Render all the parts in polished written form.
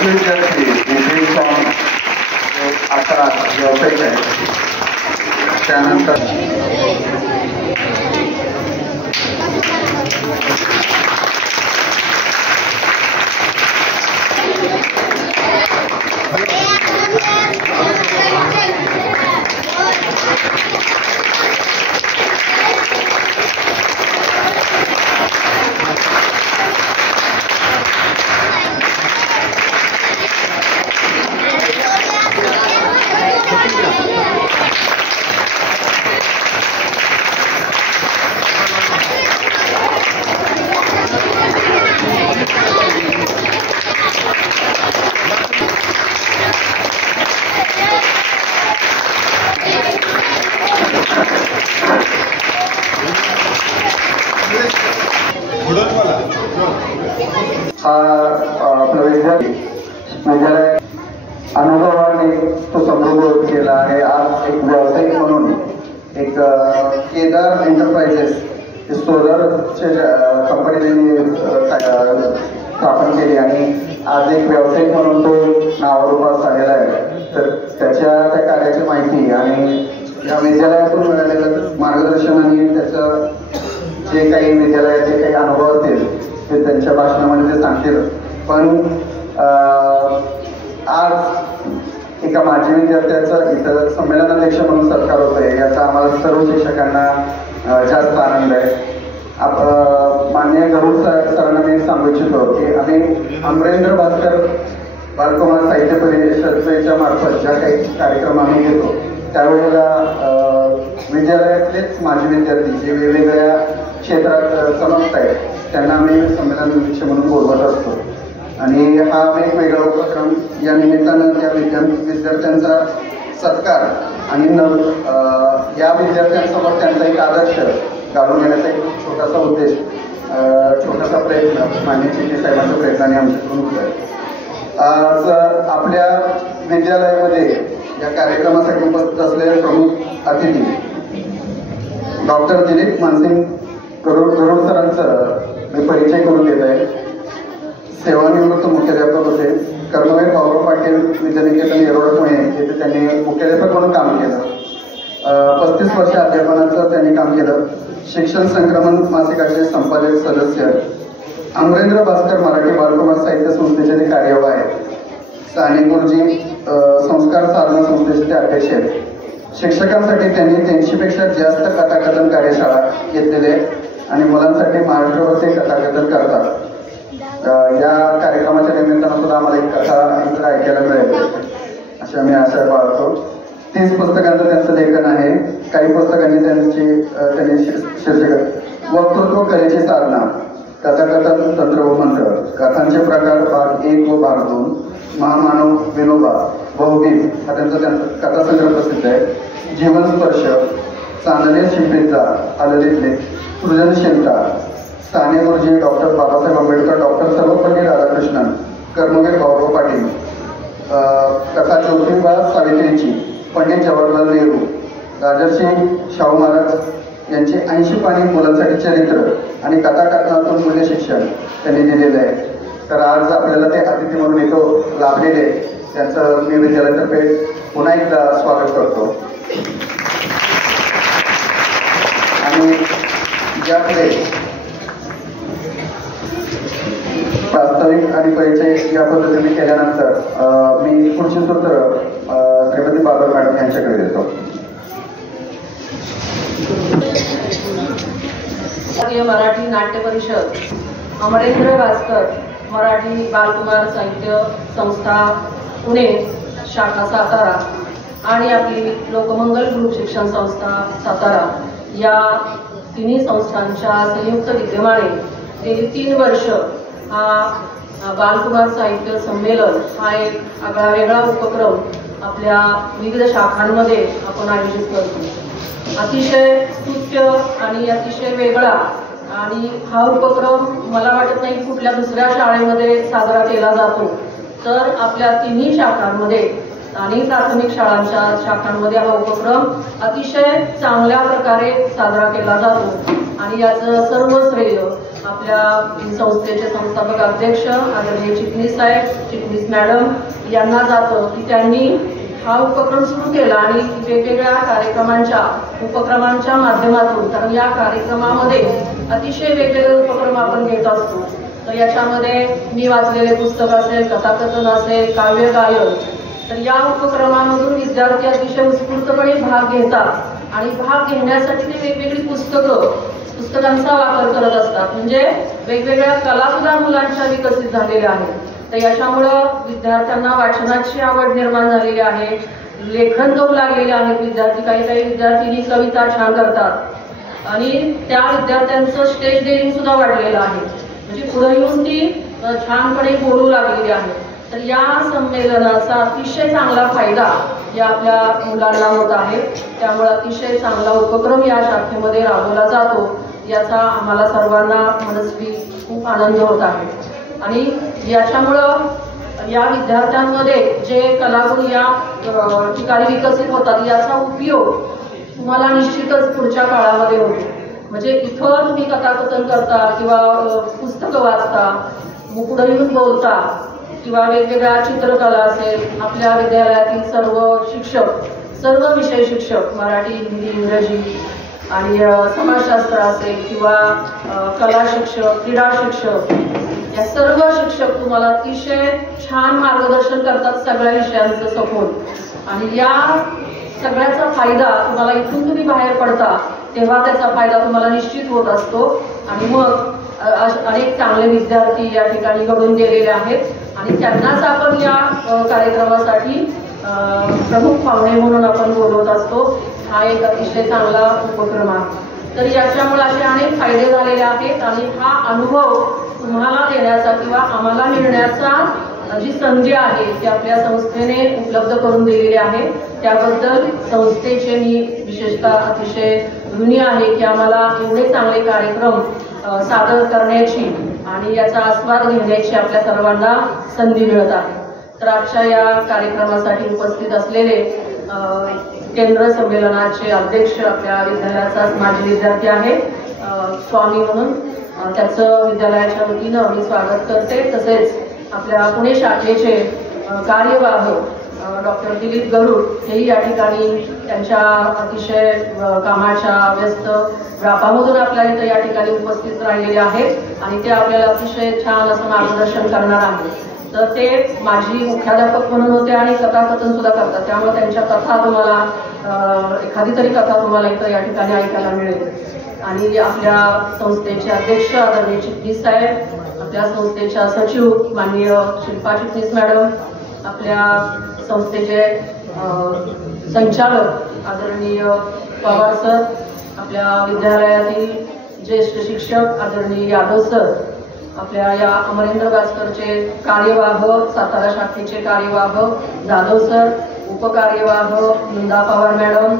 विद्यार्थी आता व्यावसायिक आहे. त्यानंतर आपला विद्यालय अनुभवाने तो समृद्ध केला आहे. आज एक व्यावसायिक म्हणून एक केदार एंटरप्राइजेस सोलरचे कंपनी स्थापन केली आणि आज एक व्यावसायिक म्हणून तो नावारूपास आलेला आहे. तर त्या कार्याची माहिती आणि या विद्यालयातून मिळालेलं मार्गदर्शन आणि त्याचं जे काही विद्यालयाचे काही अनुभव असतील ते त्यांच्या भाषणामध्ये ते सांगतील. पण आज एका माजी विद्यार्थ्याचं इथं संमेलनाध्यक्ष म्हणून सत्कार होतोय याचा आम्हाला सर्व शिक्षकांना जास्त आनंद आहे. माननीय गरुड सरांना मी सांगू इच्छितो की आम्ही अमरेंद्र भास्कर बालकुमार साहित्य परिषदेच्या मार्फत ज्या काही कार्यक्रम आम्ही घेतो त्यावेळेला विद्यालयातलेच माजी विद्यार्थी जे वेगवेगळ्या क्षेत्रात चमकत आहेत त्यांना आम्ही संमेलनाध्यक्ष म्हणून बोलवत असतो. आणि हा वेगवेगळा उपक्रम या निमित्तानं त्या विद्यार्थ्यांचा सत्कार आणि या विद्यार्थ्यांसमोर त्यांचा एक आदर्श घालून घेण्याचा एक छोटासा उद्देश छोटासा प्रयत्न माननीय चिठ्ठी साहेबांच्या प्रयत्नाने आमच्याकडून होत आहे. आज आपल्या विद्यालयामध्ये या कार्यक्रमासाठी उपस्थित असलेले प्रमुख अतिथी डॉक्टर दिलीप मानसिंग गरुड सरांचं मी परिचय करून देत आहे. सेवानिवृत्त मुख्याध्यापक होते. कर्मवीर भाऊराव पाटील विद्यानिकेतन येरोड पुणे येथे त्यांनी मुख्याध्यापक म्हणून काम केलं. 35 वर्ष अध्यापनाचं त्यांनी काम केलं. शिक्षण संक्रमण मासिकाचे संपादक सदस्य, अमरेंद्र भास्कर मराठी बालकुमार साहित्य संस्थेचे ते कार्यवाह आहेत. साने गुरुजी संस्कार साधना संस्थेचे ते अध्यक्ष आहेत. शिक्षकांसाठी त्यांनी 300 पेक्षा जास्त कथाकथन कार्यशाळा घेतलेले आणि मुलांसाठी महाराष्ट्रभर ते कथाकथन करतात. या कार्यक्रमाच्या निमित्तानं सुद्धा आम्हाला एक कथा ऐकायला मिळेल अशी आम्ही आशा बाळगतो. 30 पुस्तकांचं त्यांचं लेखन आहे. काही पुस्तकांनी त्यांनी शीर्षक वक्तृत्व कलेची साधना, कथाकथन तंत्र व मंत्र, कथांचे प्रकार भाग 1 व भाग 2, महामानव विनोबा, बहुबीज हा त्यांचा कथासंग्रह प्रसिद्ध आहे. जीवनस्पर्श, चांदणे शिंपीचा आललितले, सृजनशीलता, साने गुरुजी, डॉक्टर बाबासाहेब आंबेडकर, डॉक्टर सर्वपल्ली राधाकृष्णन, कर्मवीर भाऊराव पाटील, कथा ज्योतिबा सावित्रीची, पंडित जवाहरलाल नेहरू, राजर्षी शाहू महाराज यांची 80 पानी मुलांसाठी चरित्र आणि कथाकथनातून मूल्य शिक्षण त्यांनी दिलेलं आहे. तर आज आपल्याला ते अतिथी म्हणून इथं लाभलेले त्यांचं मी विद्यालयातर्फे पुन्हा एकदा स्वागत करतो. आणि ज्याकडे प्रास्ताविक आणि परिचय या पद्धतीने केल्यानंतर मी पुढची सूत्र श्रीमती बाबर मॅडम यांच्याकडे देतो. मराठी नाट्य परिषद, अमरेंद्र भास्कर मराठी बालकुमार साहित्य संस्था पुणे शाखा सातारा आणि आपली लोकमंगल ग्रुप शिक्षण संस्था सातारा या तिन्ही संस्थांच्या संयुक्त विद्यमाने गेली 3 वर्ष हा बालकुमार साहित्य संमेलन हा एक आगळा उपक्रम आपल्या विविध शाखांमध्ये आपण आयोजित करतो. अतिशय स्तुत्य आणि अतिशय वेगळा आणि हा उपक्रम मला वाटत नाही कुठल्या दुसऱ्या शाळेमध्ये साजरा केला जातो. तर आपल्या तिन्ही शाखांमध्ये आणि प्राथमिक शाळांच्या शाखांमध्ये हा उपक्रम अतिशय चांगल्या प्रकारे साजरा केला जातो आणि याचं सर्व श्रेय आपल्या संस्थेचे संस्थापक अध्यक्ष आदरणीय चिटणीस साहेब, चिटणीस मॅडम यांना जातं की त्यांनी हा उपक्रम सुरू केला आणि वेगवेगळ्या उपक्रमांच्या माध्यमातून, कारण या कार्यक्रमामध्ये अतिशय वेगवेगळे उपक्रम आपण घेत असतो. तर याच्यामध्ये मी वाचलेले पुस्तक असेल, कथाकथन असेल, काव्य गायन, तर या उपक्रमामधून विद्यार्थी अतिशय उत्स्फूर्तपणे भाग घेतात आणि भाग घेण्यासाठी ते वेगवेगळी पुस्तकांचा वापर करत असतात. म्हणजे वेगवेगळ्या कला सुद्धा मुलांच्या विकसित झालेल्या आहेत. तर याच्यामुळं विद्यार्थ्यांना वाचनाची आवड निर्माण झालेली आहे, लेखन करू लागलेले आहेत विद्यार्थी. काही विद्यार्थ्यांनी कविता छान करतात आणि त्या विद्यार्थ्यांचं स्टेज डेअरिंग सुद्धा वाढलेलं आहे, म्हणजे पुढे येऊन ती छानपणे बोलू लागलेली आहे. तर या संमेलनाचा अतिशय चांगला फायदा या आपल्या मुलांना होत आहे. त्यामुळे अतिशय चांगला उपक्रम या शाखेमध्ये राबवला जातो, याचा आम्हाला सर्वांना मनस्वी खूप आनंद होत आहे. आणि याच्यामुळं या विद्यार्थ्यांमध्ये जे कलागुण या ठिकाणी विकसित होतात, याचा उपयोग तुम्हाला निश्चितच पुढच्या काळामध्ये होतो. म्हणजे इथं तुम्ही कथाकथन करता किंवा पुस्तकं वाचता, पुढे येऊन बोलता किंवा वेगवेगळ्या चित्रकला असेल, आपल्या विद्यालयातील सर्व विषय शिक्षक, मराठी, हिंदी, इंग्रजी आणि समाजशास्त्र असेल किंवा कला शिक्षक, क्रीडा शिक्षक, या सर्व शिक्षक तुम्हाला अतिशय छान मार्गदर्शन करतात सगळ्या विषयांचं सखोल. आणि या सगळ्याचा फायदा तुम्हाला इथून तुम्ही बाहेर पडता तेव्हा त्याचा फायदा तुम्हाला निश्चित होत असतो. आणि मग अनेक चांगले विद्यार्थी या ठिकाणी घडून गेलेले आहेत आणि त्यांनाच आपण या कार्यक्रमासाठी प्रमुख पाहुणे म्हणून आपण बोलवत असतो. हा एक अतिशय चांगला उपक्रम आहे. तर याच्यामुळे असे अनेक फायदे झालेले आहेत आणि हा अनुभव तुम्हाला देण्याचा किंवा आम्हाला मिळण्याचा जी संधी आहे ती आपल्या संस्थेने उपलब्ध करून दिलेली आहे. त्याबद्दल संस्थेचे मी विशेषतः अतिशय ऋणी आहे की आम्हाला एवढे चांगले कार्यक्रम सादर करण्याची आणि याचा आस्वाद घेण्याची आपल्या सर्वांना संधी मिळत आहे. तर आजच्या या कार्यक्रमासाठी उपस्थित असलेले केंद्र संमेलनाचे अध्यक्ष आपल्या विद्यालयाचा माजी विद्यार्थी आहे, स्वामी म्हणून त्याचं विद्यालयाच्या वतीनं मी स्वागत करते. तसेच आपल्या पुणे शाखेचे कार्यवाह डॉक्टर दिलीप गरुड हेही या ठिकाणी त्यांच्या अतिशय कामाच्या व्यस्त व्यापामधून आपल्या इथं या ठिकाणी उपस्थित राहिलेले आहेत आणि ते आपल्याला अतिशय छान असं मार्गदर्शन करणार आहेत. तर ते माझी मुख्याध्यापक म्हणून होते आणि कथाकथन सुद्धा करतात, त्यामुळे त्यांच्या कथा तुम्हाला एखादी तरी कथा तुम्हाला इथं या ठिकाणी ऐकायला मिळेल. आणि आपल्या संस्थेचे अध्यक्ष आदरणीय चिटणीस साहेब, आपल्या संस्थेच्या सचिव माननीय शिल्पा चिटणीस मॅडम, आपल्या संस्थेचे संचालक आदरणीय पवार सर, आपल्या विद्यालयातील ज्येष्ठ शिक्षक आदरणीय यादव सर, आपल्या या अमरेंद्र भास्करचे कार्यवाह, सातारा शाखेचे कार्यवाह जाधव सर, उपकार्यवाह नंदा पवार मॅडम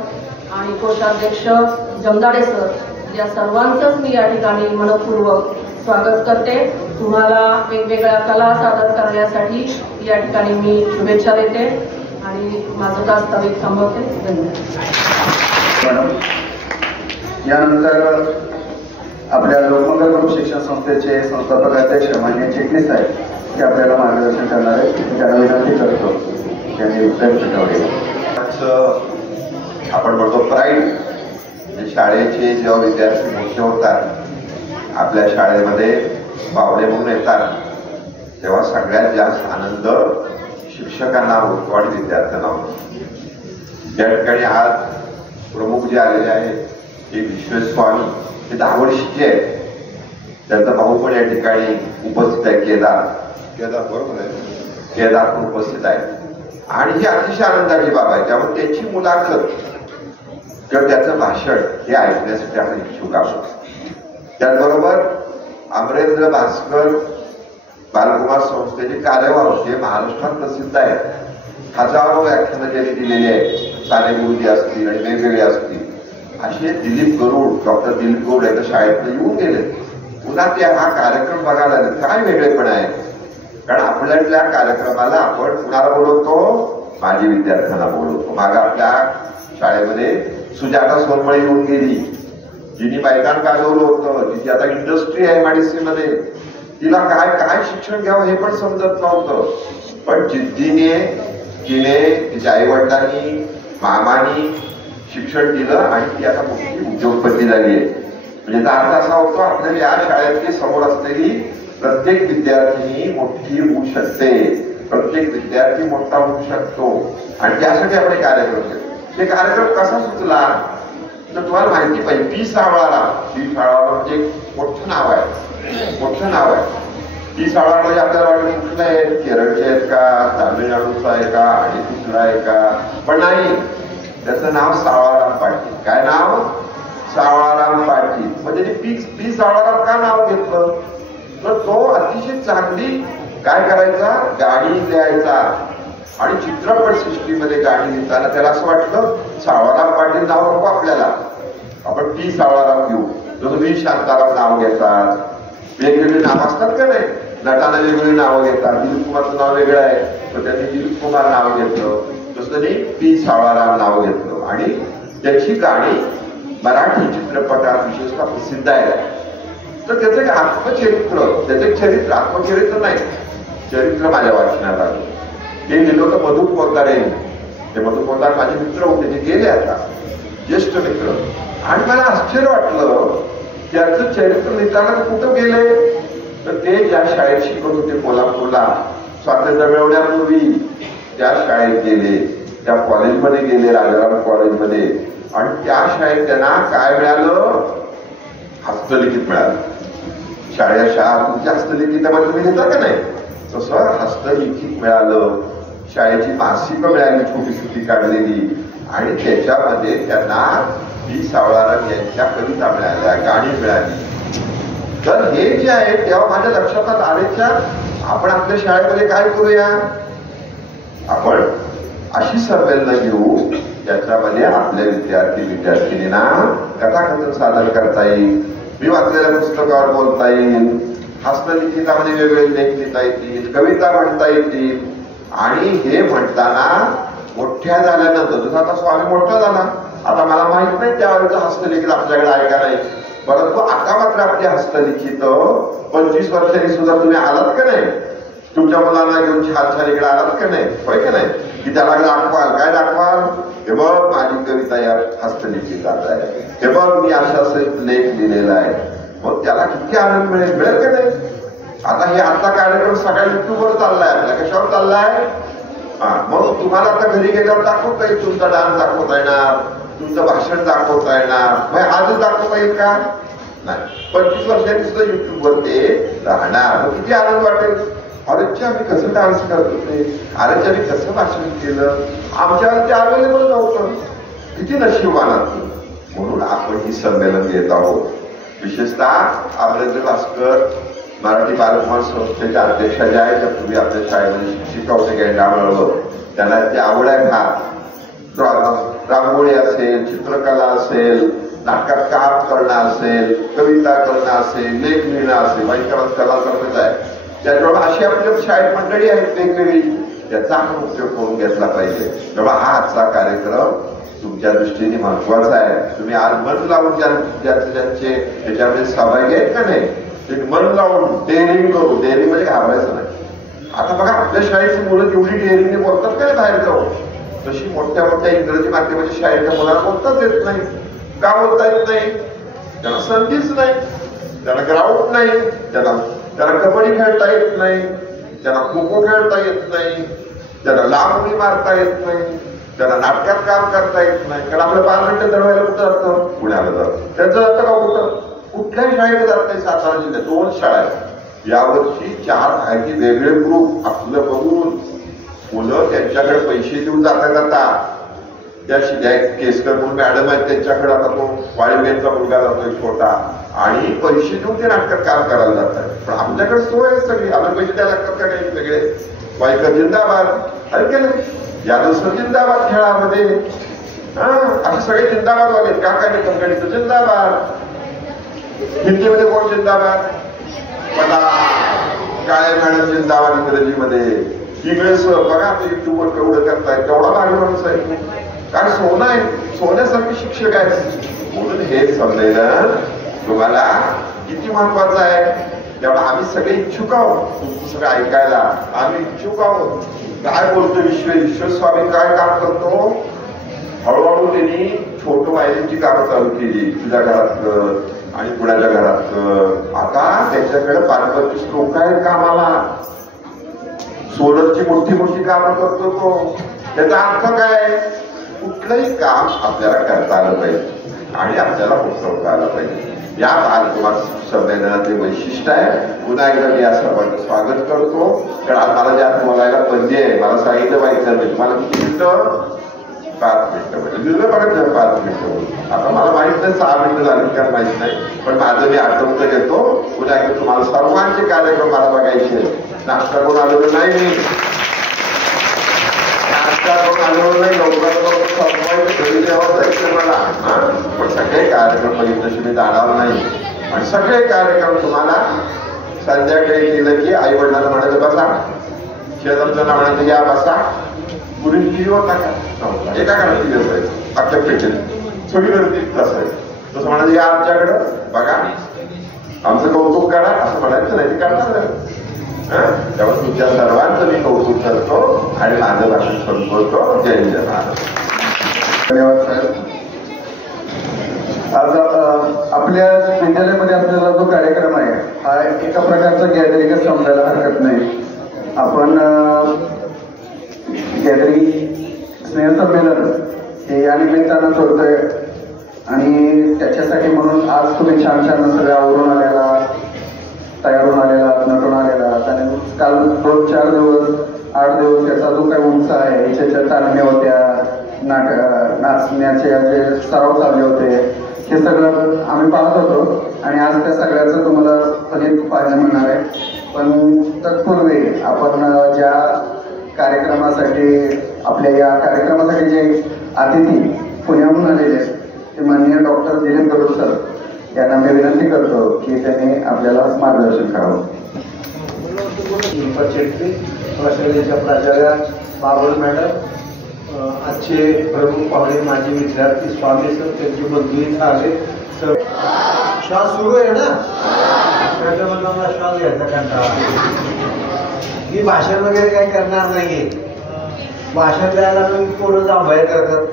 आणि कोषाध्यक्ष जमदाडे सर, या सर्वांचंच मी या ठिकाणी मनपूर्वक स्वागत करते. तुम्हाला वेगवेगळ्या कला सादर करण्यासाठी या ठिकाणी मी शुभेच्छा देते आणि माझं प्रास्ताविक थांबवते. धन्यवाद. यानंतर आपल्या लोकमंगल ग्रुप शिक्षण संस्थेचे संस्थापक अध्यक्ष माननीय चिटणीस साहेब हे आपल्याला मार्गदर्शन करणार आहेत. त्यांना विनंती करतो त्यांनी आपण म्हणतो प्राईड, शाळेचे जेव्हा विद्यार्थी मोठे होतात, आपल्या शाळेमध्ये पावले म्हणून येतात, तेव्हा सगळ्यात जास्त आनंद शिक्षकांना होतो आणि विद्यार्थ्यांना होतो. या ठिकाणी आज प्रमुख जे आलेले आहेत ते विश्वेस्वामी, ते 10 वर्षीचे आहेत. त्यांचा भाऊ पण या ठिकाणी उपस्थित आहे, केदार बरोबर आहे, केदार पण उपस्थित आहे. आणि ही अतिशय आनंदाची बाब आहे. त्यामुळे त्याची मुलाखत किंवा त्याचं भाषण हे ऐकण्यासाठी आपण इच्छुक आहोत. त्याचबरोबर अमरेंद्र भास्कर बालकुमार संस्थेचे कार्यवाह जे महाराष्ट्रात प्रसिद्ध आहेत, हजारो व्याख्यानं ज्यांनी दिलेली आहेत, साने गुरुजी असतील आणि वेगवेगळे असतील, असे दिलीप गरुड, डॉक्टर दिलीप गरुड एकदा शाळेत येऊन गेले. पुन्हा ते हा कार्यक्रम बघायला काय वेगळेपण आहे. कारण आपल्यातल्या कार्यक्रमाला आपण कुणाला बोलवतो, माजी विद्यार्थ्यांना बोलवतो. माग आपल्या शाळेमध्ये सुजाता सोनमळे येऊन गेली, जिने मैदान गाजवलं होतं, जिची आता इंडस्ट्री आहे MIDC मध्ये, तिला काय काय शिक्षण घ्यावं हे पण समजत नव्हतं. पण जिद्दीने तिने तिच्या आई वडिलांनी मामानी शिक्षण दिलं आणि ती आता मोठी उद्योगपती झाली आहे. म्हणजे त्याचा अर्थ असा होतो, आपल्याला या शाळेतली समोर असलेली प्रत्येक विद्यार्थिनी मोठी होऊ शकते, प्रत्येक विद्यार्थी मोठा होऊ शकतो. आणि त्यासाठी आपण कार्यक्रम केले. हे कार्यक्रम कसा सुचला तर तुम्हाला माहिती पाहिजे, 30 आवाळा म्हणजे मोठं नाव आहे, मोठं नाव आहे. 30 आवाळा म्हणजे आपल्याला वाटलं कुठलं आहे, केरळचे आहेत का, तामिळनाडूचा आहे का, आणि कुठला आहे का, पण नाही, त्याचं नाव सावळाराम पाटील. काय नाव? सावळाराम पाटील. म्हणजे पी सावळाराम का नाव घेतलं तर तो अतिशय चांगली काय करायचा, गाणी लिहायचा. आणि चित्रपट सृष्टीमध्ये गाणी लिहिताना त्याला असं वाटलं सावळाराम पाटील नाव नको आपल्याला, आपण पी सावळाराम घेऊ. जसं मी शांताराम नाव घेतात, वेगवेगळी नाव असतात का नाही, नटाला वेगवेगळी नावं घेतात. दिलीप कुमारचं नाव वेगळं आहे, तर त्यांनी दिलीप कुमार नाव घेतलं, तसं त्यांनी पी सावळाराम नाव घेतलं. आणि त्याची गाणी मराठी चित्रपटात विशेषतः प्रसिद्ध आहे. तर त्याचं एक आत्मचरित्र, त्याचं एक चरित्र, आत्मचरित्र नाही, चरित्र माझ्या वाचनात आलं. ते लिहिलं होतं मधु पोद्दार यांनी. ते मधु पोद्दार माझे मित्र होते, ते गेले आता, ज्येष्ठ मित्र. आणि मला आश्चर्य वाटलं त्याचं चरित्र लिहिताना कुठं गेले तर ते ज्या शाळेत शिकत होते कोल्हापूरला, स्वातंत्र्य मिळवण्यापूर्वी त्या शाळेत गेले, त्या कॉलेजमध्ये गेले, राजाराम कॉलेजमध्ये. आणि त्या शाळेत त्यांना काय मिळालं, हस्तलिखित मिळालं. शाळा तुमच्या हस्तलिखितामध्ये तुम्ही घेता का नाही, तसं हस्तलिखित मिळालं. शाळेची मासिकं मिळाली, छोटी छोटी काढलेली. आणि त्याच्यामध्ये त्यांना पी सावळाराम यांच्या कविता मिळाल्या, गाणी मिळाली. तर हे जे आहे तेव्हा माझ्या लक्षात आल्याच्या आपण आपल्या शाळेमध्ये काय करूया, आपण अशी संमेलनं घेऊ ज्याच्यामध्ये आपल्या विद्यार्थिनींना कथाकथन सादर करता येईल, मी वाचलेल्या पुस्तकावर बोलता येईल, हस्तलिखितामध्ये वेगवेगळे लेख लिहिता येतील, कविता म्हणता येतील. आणि हे म्हणताना मोठ्या झाल्यानंतर, जसं आता स्वामी मोठा झाला, आता मला माहित नाही त्यावेळेचं हस्तलिखित आपल्याकडे आहे का नाही, परंतु आता मात्र आपली हस्तलिखित 25 वर्षांनी सुद्धा तुम्ही आलात का नाही, तुमच्या मुलांना घेऊन छान छान इकडे आलात का नाही, होय का नाही, की त्याला दाखवाल, काय दाखवाल, हे बघ माझी कविता या हस्तलिखितात आहे, हे बघ मी असा लेख लिहिलेला आहे. मग त्याला किती आनंद मिळेल का नाही. आता हे आता कार्यक्रम सगळ्या युट्यूबवर चाललाय, आपल्या कशावर चाललाय. मग तुम्हाला आता घरी गेल्यावर दाखवता येईल, तुमचा डान्स दाखवता येणार, तुमचं भाषण दाखवता येणार. मग आजच दाखवता येईल का नाही, 25 वर्षांनी सुद्धा युट्यूबवर ते राहणार. मग किती आनंद वाटेल, अरेच्या आम्ही कसं डान्स करत होते, अरेच्या आम्ही कसं भाषण केलं, आमच्यावर ते अवेलेबल नव्हतं. किती नशीबवानात. म्हणून आपण ही संमेलन घेत आहोत. विशेषतः अमरेंद्र भास्कर मराठी बालकुमार संस्थेच्या अध्यक्षा ज्या आहेत, त्या पूर्वी आपल्या शाळेमध्ये शिक्षिका होते गेंडामळवर, त्यांना ती आवड आहे. रांगोळी असेल, चित्रकला असेल, नाटकात काम करणं असेल, कविता करणं असेल, लेख लिहिणं असेल, वाईकरण कला करत आहे. त्याच्यामुळे अशी आपल्या शाळेत मंडळी आहेत वेगवेगळी, त्याचा आपण उपयोग करून घेतला पाहिजे. तेव्हा हा आजचा कार्यक्रम तुमच्या दृष्टीने महत्वाचा आहे. तुम्ही आज मन लावून ज्यांचे त्याच्यामध्ये सहभागी आहेत का नाही, ते मन लावून डेअरिंग करू. डेअरिंग म्हणजे घाबरायचं नाही. आता बघा आपल्या शाळेची मुलं जेवढी डेअरिंगने बोलतात काय बाहेर जाऊ, तशी मोठ्या मोठ्या इंग्रजी माध्यमाच्या शाळेच्या मुलांना बोलताच येत नाही. का बोलता येत नाही, त्यांना संधीच नाही, त्यांना ग्राउंड नाही, त्यांना कबड्डी खेळता येत नाही, त्यांना खो खो खेळता येत नाही, त्यांना लांब उडी मारता येत नाही, त्यांना नाटकात काम करता येत नाही. कारण आपलं 5 मिनिटं दळवायला कुठं जातं, पुण्याला जातं. त्यांचं जातं का कुठं, कुठल्याही शाळेला जात नाही. सातारा जिल्ह्यात 2 शाळा आहेत. यावर्षी 4 आहेत वेगळे ग्रुप. आपलं बघून मुलं त्यांच्याकडे पैसे देऊन जाता त्या केसकर म्हणून मॅडम आहेत त्यांच्याकडे, आता तो वाळीबेनचा मुलगा जातोय छोटा, आणि पैसे देऊन ते नाटकात काम करायला जातात. पण आमच्याकडे सोय आहे सगळी, आम्ही पैसे द्यायला लागतात का काही वेगळे. वाईकर जिंदाबाद, ऐकलं, यादव सर जिंदाबाद खेळामध्ये, असे सगळे जिंदाबाद वाले. काकाने कंकणीचं जिंदाबाद, हिंदीमध्ये कोण जिंदाबाद, मला काळे मॅडम जिंदाबाद इंग्रजीमध्ये, इंग्रज बघा आता युट्यूबवर केवढं करतायत, केवढा भारी माणूस आहे. कारण सोनं आहे, सोन्यासारखे शिक्षक आहेत. म्हणून हे संमेलन तुम्हाला किती महत्वाचं आहे, तेवढा आम्ही सगळे इच्छुक आहोत तुमचं सगळं ऐकायला. आम्ही इच्छुक आहोत. काय बोलतो विश्वेश्वरस्वामी, काय काम करतो. हळूहळू त्यांनी छोट वायरिंगची कामं चालू केली तुझ्या घरातलं आणि पुण्याच्या घरातलं. आता त्याच्याकडे 5-25 लोक आहेत कामाला. सोलरची मोठी मोठी कामं करतो तो. त्याचा अर्थ काय, कुठलंही काम आपल्याला करता आलं पाहिजे आणि आपल्याला पोचवता आलं पाहिजे. या बालकुमार संमेलनाचे वैशिष्ट्य आहे. पुन्हा एकदा मी या सर्वांचं स्वागत करतो. कारण आज मला ज्यात बोलायला बंदी आहे. मला सांगितलं पाहिजे मी तुम्हाला किती मिनिटं, 5 मिनिटं दिलं बघा, 5 मिनिटं. आता मला माहित नाही 6 मिनिटं झाली का माहित नाही, पण माझं मी आठवतं घेतो. पुन्हा एकदा तुम्हाला सर्वांचे कार्यक्रम मला बघायचे. नाश्ता करून आलेलो नाही मी, नाश्ता करून आलेलो नाही, लवकर घरी जेव्हा जायचं मला. पण सगळे कार्यक्रम बघितल्याशी मी जाणार नाही. आणि सगळे कार्यक्रम तुम्हाला संध्याकाळी केलं की आई वडिलांना म्हणायचं बसा, शेजारच्यांना म्हणायचं या बसा. पुढे टी होता का नव्हता, एका घरात टी असायचं अख्ख्या पेठेत, सगळी गर्दी असायचं. तसं म्हणायचं या आमच्याकडं बघा, आमचं कौतुक करा असं म्हणायचं नाही, ते करणार. तेव्हा तुमच्या सर्वांचं मी कौतुक करतो आणि माझं भाषण संपवतो. जय जय महाराज. धन्यवाद साहेब. आज आपल्या विद्यालयामध्ये असलेला जो कार्यक्रम आहे हा एका प्रकारचा गॅदरिंगच समजायला हरकत नाही. आपण गॅदरिंग स्नेहसंमेलन हे या निमित्तानं करतोय आणि त्याच्यासाठी म्हणून आज तुम्ही छान छान सगळ्या आवरून आलेला, तयार होऊन आलेला, नटून आलेला. आणि काल 2-4 दिवस 8 दिवस त्याचा जो काही उत्साह आहे, याच्या तालम्या होत्या, नाचण्याचे जे सराव चालले होते, हे सगळं आम्ही पाहत होतो. आणि आज त्या सगळ्याचं तुम्हाला फलित पाहायला मिळणार आहे. पण तत्पूर्वी आपण ज्या कार्यक्रमासाठी, आपल्या या कार्यक्रमासाठी जे अतिथी पुण्याहून आलेले आहेत ते माननीय डॉक्टर दिलीप गरुड सर यांना मी विनंती करतो की त्यांनी आपल्याला मार्गदर्शन करावं. कौशल्याच्या प्राचार्या बाबल मॅडम, आजचे प्रमुख पाहुणे माझे विद्यार्थी स्वामी सर, त्यांची बंधू इथं आले. तर श्वास सुरू आहे ना, त्याच्यामध्ये मला श्वास घ्यायचा कंटाळा. मी भाषण वगैरे काही करणार नाहीये. भाषण द्यायला मी कोण जाऊ बाहेर करतात,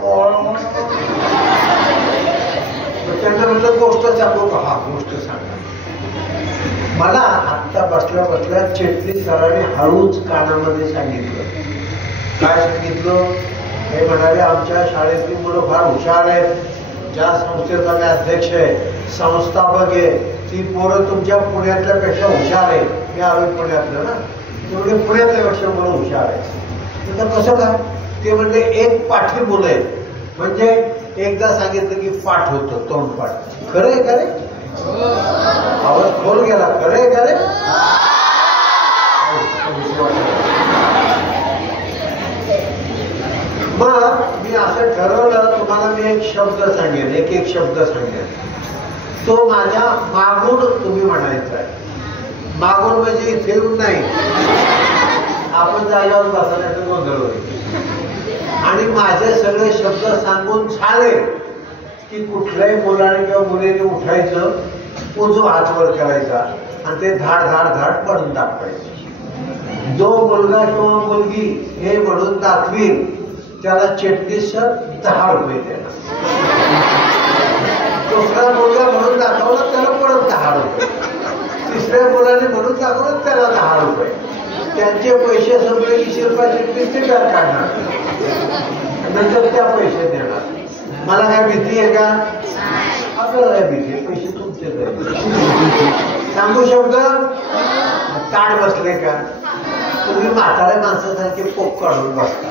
त्यांना म्हटलं गोष्ट सांगू का, हा गोष्ट सांगा. मला आत्ता बसल्या बसल्या चेटली सरांनी हळूच कानामध्ये सांगितलं. काय सांगितलं, हे म्हणाले आमच्या शाळेतली मुलं फार हुशार आहेत. ज्या संस्थेचा मी अध्यक्ष आहे, संस्थापक आहे, ती पोरं तुमच्या पुण्यातल्यापेक्षा हुशार आहे. मी आरोग्य पुण्यातलं ना, तेवढे पुण्यातल्यापेक्षा मुलं हुशार आहे. म्हणजे कसं काय, ते म्हणजे एक पाठी मुलं आहेत. म्हणजे एकदा सांगितलं की पाठ होतं, तोंडपाठ. खरं आहे का रे, आवाज खोल गेला, खरं आहे का रे. मग मी असं ठरवलं, तुम्हाला मी एक शब्द सांगेन, एक शब्द सांगेन, तो माझ्या मागून तुम्ही म्हणायचा आहे. मागून म्हणजे इथे येऊन नाही, आपण जागेवर बसण्याचं गोंधळ होईल. आणि माझे सगळे शब्द सांगून झाले की कुठल्याही मुलाने किंवा मुलीने उठायचं, उजवा हात वर करायचा आणि ते धाड धाड धाड पडून दाखवायचे. जो मुलगा किंवा मुलगी हे म्हणून दाखवील त्याला चेटलीस 10 रुपये देणार. दुसरा मुलगा म्हणून दाखवला त्याला परत 10 रुपये. तिसऱ्या मुलाने म्हणून दाखवलं त्याला 10 रुपये. त्यांचे पैसे संपले की शिरपा चेटलीस ते घर काढणार, नंतर त्या पैसे देणार. मला काय भीती आहे का, आपल्याला काय भीती आहे, पैसे तुमचे. सांगू शब्द, ताड बसले का, तुम्ही म्हाताऱ्या माणसासारखे पोक काढून बसता.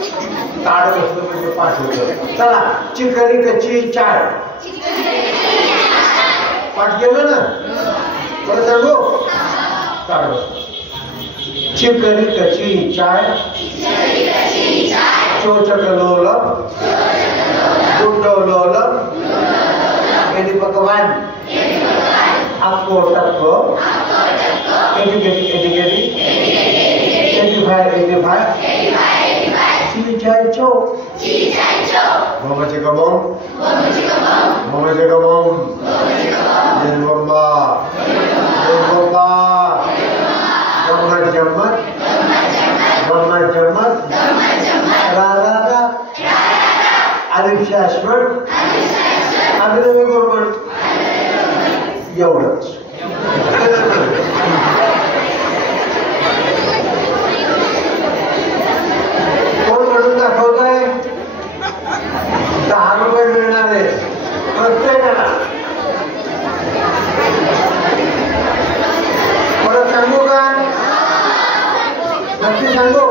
ताड बसलं म्हणजे पाठ होतं. चला, चिकरी कच्ची चाय पाठ केलं ना, बरं सांगू, ताड बसलं. चिकरी कच्ची चाय, चोचक लोलम, गुंडवलोलम, एडी पकवान, आपको टक्को, एडी 85, 85, 85, 치자이초 모모지가몽 모모지가몽 일본마 정말 라라라 아름샤스먼 아드레미 고르먼 एवढंच कोण म्हणून दाखवतोय 10 रुपये मिळणार आहे प्रत्येकाला परत सांगू का नक्की सांगू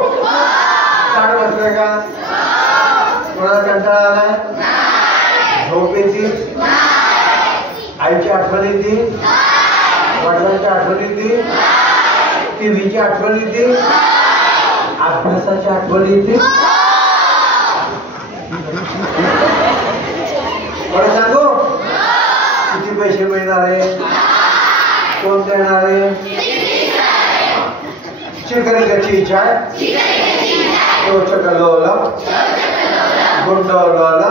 काय बसले का कोणाला कंटाळा आलाय झोप येते आईची आठवण येते वडिलांची आठवण येते टीव्हीची आठवण येते अभ्यासाची आठवण येते बरं सांगू किती पैसे मिळणार आहे कोण देणार आहे चिकन चाय चोचकलोला गुंडोला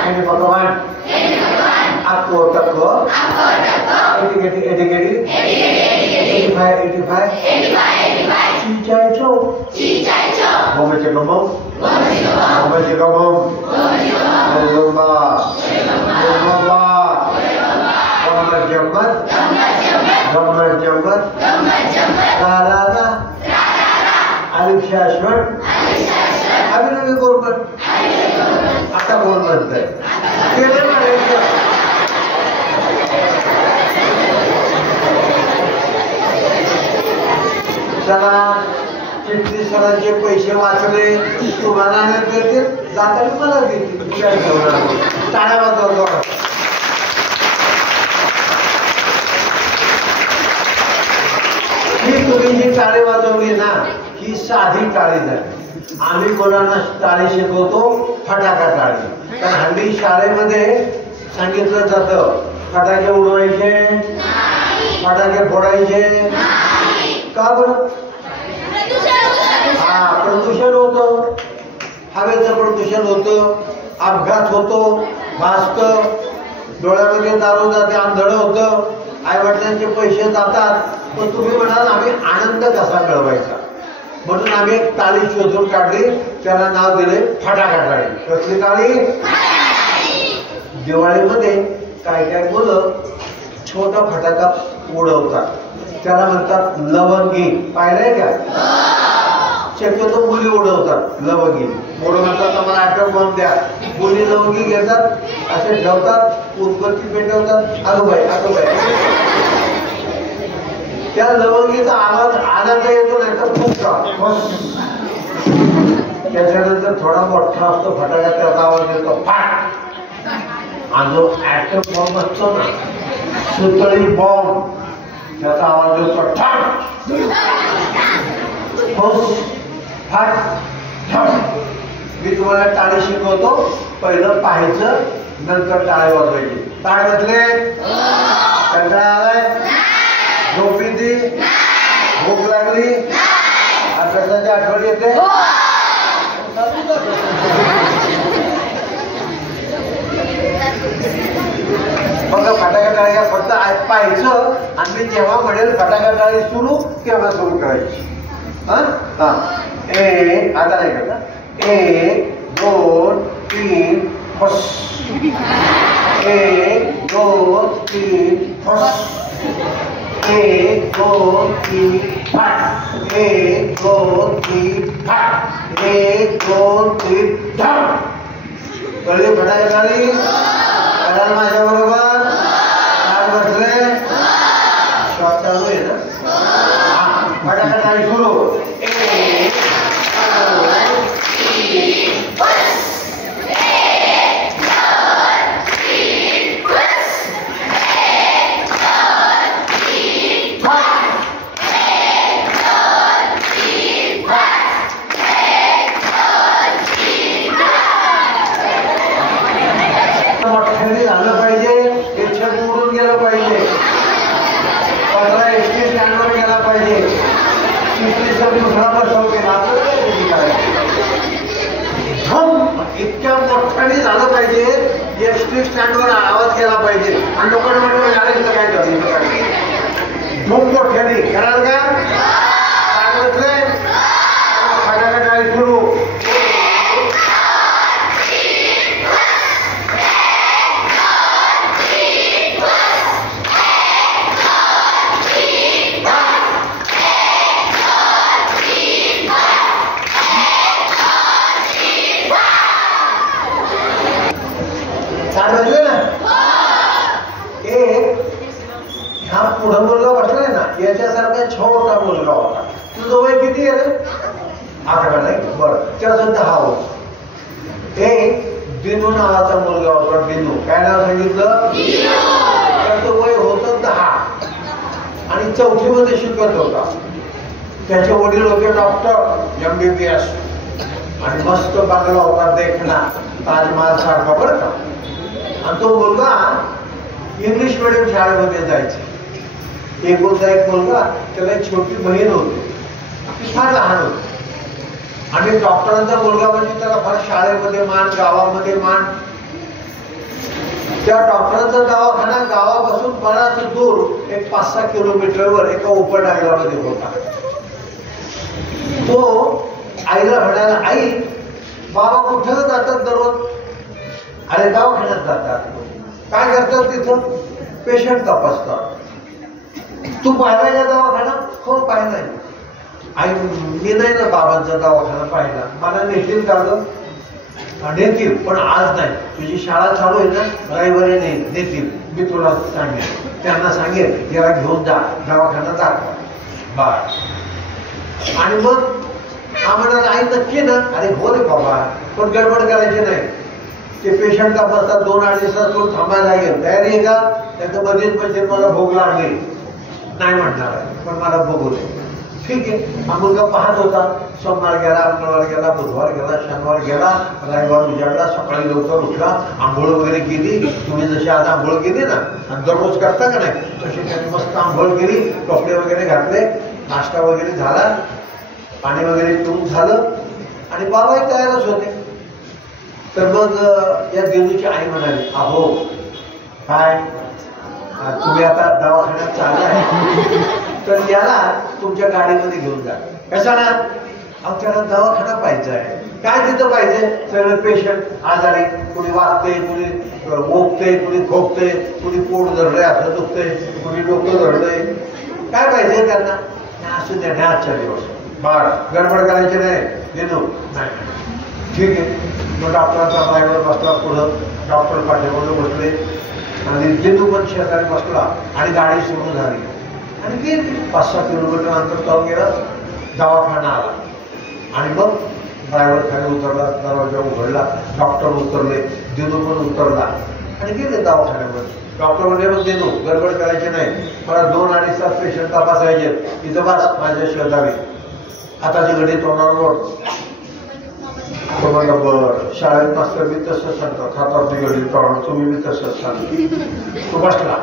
आणि भगवान आपको तको 85 चिचाइचो मोमोजिगमो लुम्बा गम्मत रारारा आलिफ शाश्वत अभिनवी गोरमन आता कोण म्हणतंय केले म्हणायचं चला चिटणी सरांचे पैसे वाचले तुम्हाला नाही देतील जाताना मला देतील टाळ्या वाजवतो ही तुम्ही जी टाळी वाजवली ना ही साधी टाळी झाली आम्ही कोणाला टाळी शिकवतो फटाका टाळी कारण हल्ली शाळेमध्ये सांगितलं जातं फटाके उडवायचे फटाके फोडायचे का बरं प्रदूषण होतं हवेचं प्रदूषण होतं अपघात होतो भासतं डोळ्यामध्ये दारू जाते आंधळ होतं आईवडिलांचे पैसे जातात पण तुम्ही म्हणाल आम्ही आनंद कसा मिळवायचा म्हणून आम्ही एक टाळी शोधून काढली त्याला नाव दिले फटाका टाळी कसली टाळी दिवाळीमध्ये काय काय मुलं छोटा फटाका उडवतात त्याला म्हणतात लवंगी पाहिलंय का शक्यतो मुली उडवतात लवंगी मोठं म्हणतात आम्हाला ॲटम बॉम्ब द्या मुली लवंगी घेतात असे ठेवतात उदबत्ती पेटवतात आगोबाई त्या लवंगीचा आवाज आला तर येतो नाही तर फुटका त्याच्यानंतर थोडा मोठा असतो फटाका त्याचा आवाज येतो फाट आणि जो ॲटम बॉम्ब असतो ना सुतळी बॉम्ब त्याचा आवाज येतो ठाक फाट ठाक मी तुम्हाला टाळी शिकवतो पहिलं पाहायचं नंतर टाळे वाजवायची टाळे वाजले कंटाळा आलाय झोप येते भूक लागली अभ्यासाची आठवण येते मग फटाका टाळी फक्त पाहायचं आणि मी जेव्हा म्हणेल फटाका टाळी सुरू तेव्हा सुरू करायची हा एक आता नाही करता 1 2 3 फस 1 2 3 फस 1 2 3 फाट 1 2 3 फाट 1 2 3 धम कळली फटाका टाळी कराल माझ्या बरोबर काय बसले शॉट चालू आहे ना फटाका टाळी सुरू 1 मोठ्याने झालं पाहिजे एसटी स्टँडवर आवाज केला पाहिजे आणि लोकांना म्हणून गाडीचं काय करतो खूप मोठ्याने कराल का फटाका काय सुरू समजलं ना हा पुढं मुलगा बसलाय ना याच्यासारखा छोटा मुलगा होता तुझं वय किती आहे रे 11 नाही बरं त्याचं 10 वर्ष बिनू नावाचा मुलगा होता बिनू काय नाव सांगितलं त्याचं वय होतं 10 आणि 4थी मध्ये शिकत होता त्याचे वडील होते डॉक्टर MBBS आणि मस्त बांगला होता देखना ताजमहाल सारखा बरं का आणि तो मुलगा इंग्लिश मीडियम शाळेमध्ये जायचा एकुलता एक मुलगा त्याला एक छोटी बहीण होती ती फार लहान होती आणि डॉक्टरांचा मुलगा म्हणजे त्याला फार शाळेमध्ये मान गावामध्ये मान त्या डॉक्टरांचा दवाखाना गावापासून बराच दूर एक 5-6 किलोमीटरवर एका उपनगरामध्ये होता तो आईला म्हणाला आई बाबा कुठं जातात दररोज अरे दवाखान्यात जातात काय करतात तिथं पेशंट तपासतात तू पाहिलाय का दवाखाना हो पाहिलाय आई मी नाही ना बाबांचा दवाखाना पाहिला मला नेतील का ग नेतील पण आज नाही तुझी शाळा चालू आहे ना रविवारी नाही नेतील मी तुला सांगेन त्यांना सांगेन याला घेऊन जा दवाखाना दाखवा बाळ आणि मग आम्हाला आई नक्की ना अरे हो रे बाबा पण गडबड करायची नाही ते पेशंट तपासतात 2-2.5 तास तो थांबायला लागेल तयारी आहे का त्याचं मध्येच म्हणजे मला भोग लागले नाही म्हणणार आहे पण मला भोगू दे ठीक आहे हा मुलगा पाहत होता सोमवार गेला मंगळवार गेला बुधवार गेला शनिवार गेला रविवार उजाडला सकाळी लवकर उठला आंघोळ वगैरे केली तुम्ही जशी आज आंघोळ केली ना आणि दररोज करता का नाही तशी त्यांनी मस्त आंघोळ केली कपडे वगैरे घातले नाश्ता वगैरे झाला पाणी वगैरे पिऊन झालं आणि बाबाही तयारच होते तर मग या देवीची आई म्हणाली अहो काय तुम्ही आता दवाखान्यात चालला आहे तर याला तुमच्या गाडीमध्ये घेऊन जा कशाला अहो त्याला दवाखाना पाहिजे आहे काय तिथं पाहिजे सगळं पेशंट आजारी कुणी वाचते कुणी ओकते कुणी खोकते कुणी पोट धरलंय असं दुखते कुणी डोकं धरलंय काय पाहिजे त्यांना असू द्या आजच्या दिवस बाळ गडबड करायची नाही देतो नाही ठीक आहे मग डॉक्टरांचा ड्रायव्हर बसला पुढं डॉक्टर पाठीमागे बसले आणि जेतू पण शेजारी बसला आणि गाडी सुरू झाली आणि गेली 5-6 किलोमीटर अंतर चालू गेला दवाखाना आला आणि मग ड्रायव्हर खाली उतरला दरवाजा उघडला डॉक्टर उतरले जेतू पण उतरला आणि गेले दवाखान्यामध्ये डॉक्टर म्हणजे मग देतो गडबड करायची नाही मला 2-2.5 तास पेशंट तपासायचे तिथं बस माझ्या शेजारी हाताची घडी तोंडावर तुम्हाला बरं शाळेत मास्तर मी तसंच सांगतात हाताची घडी तोंड तुम्ही मी तसंच सांगतो तो बसला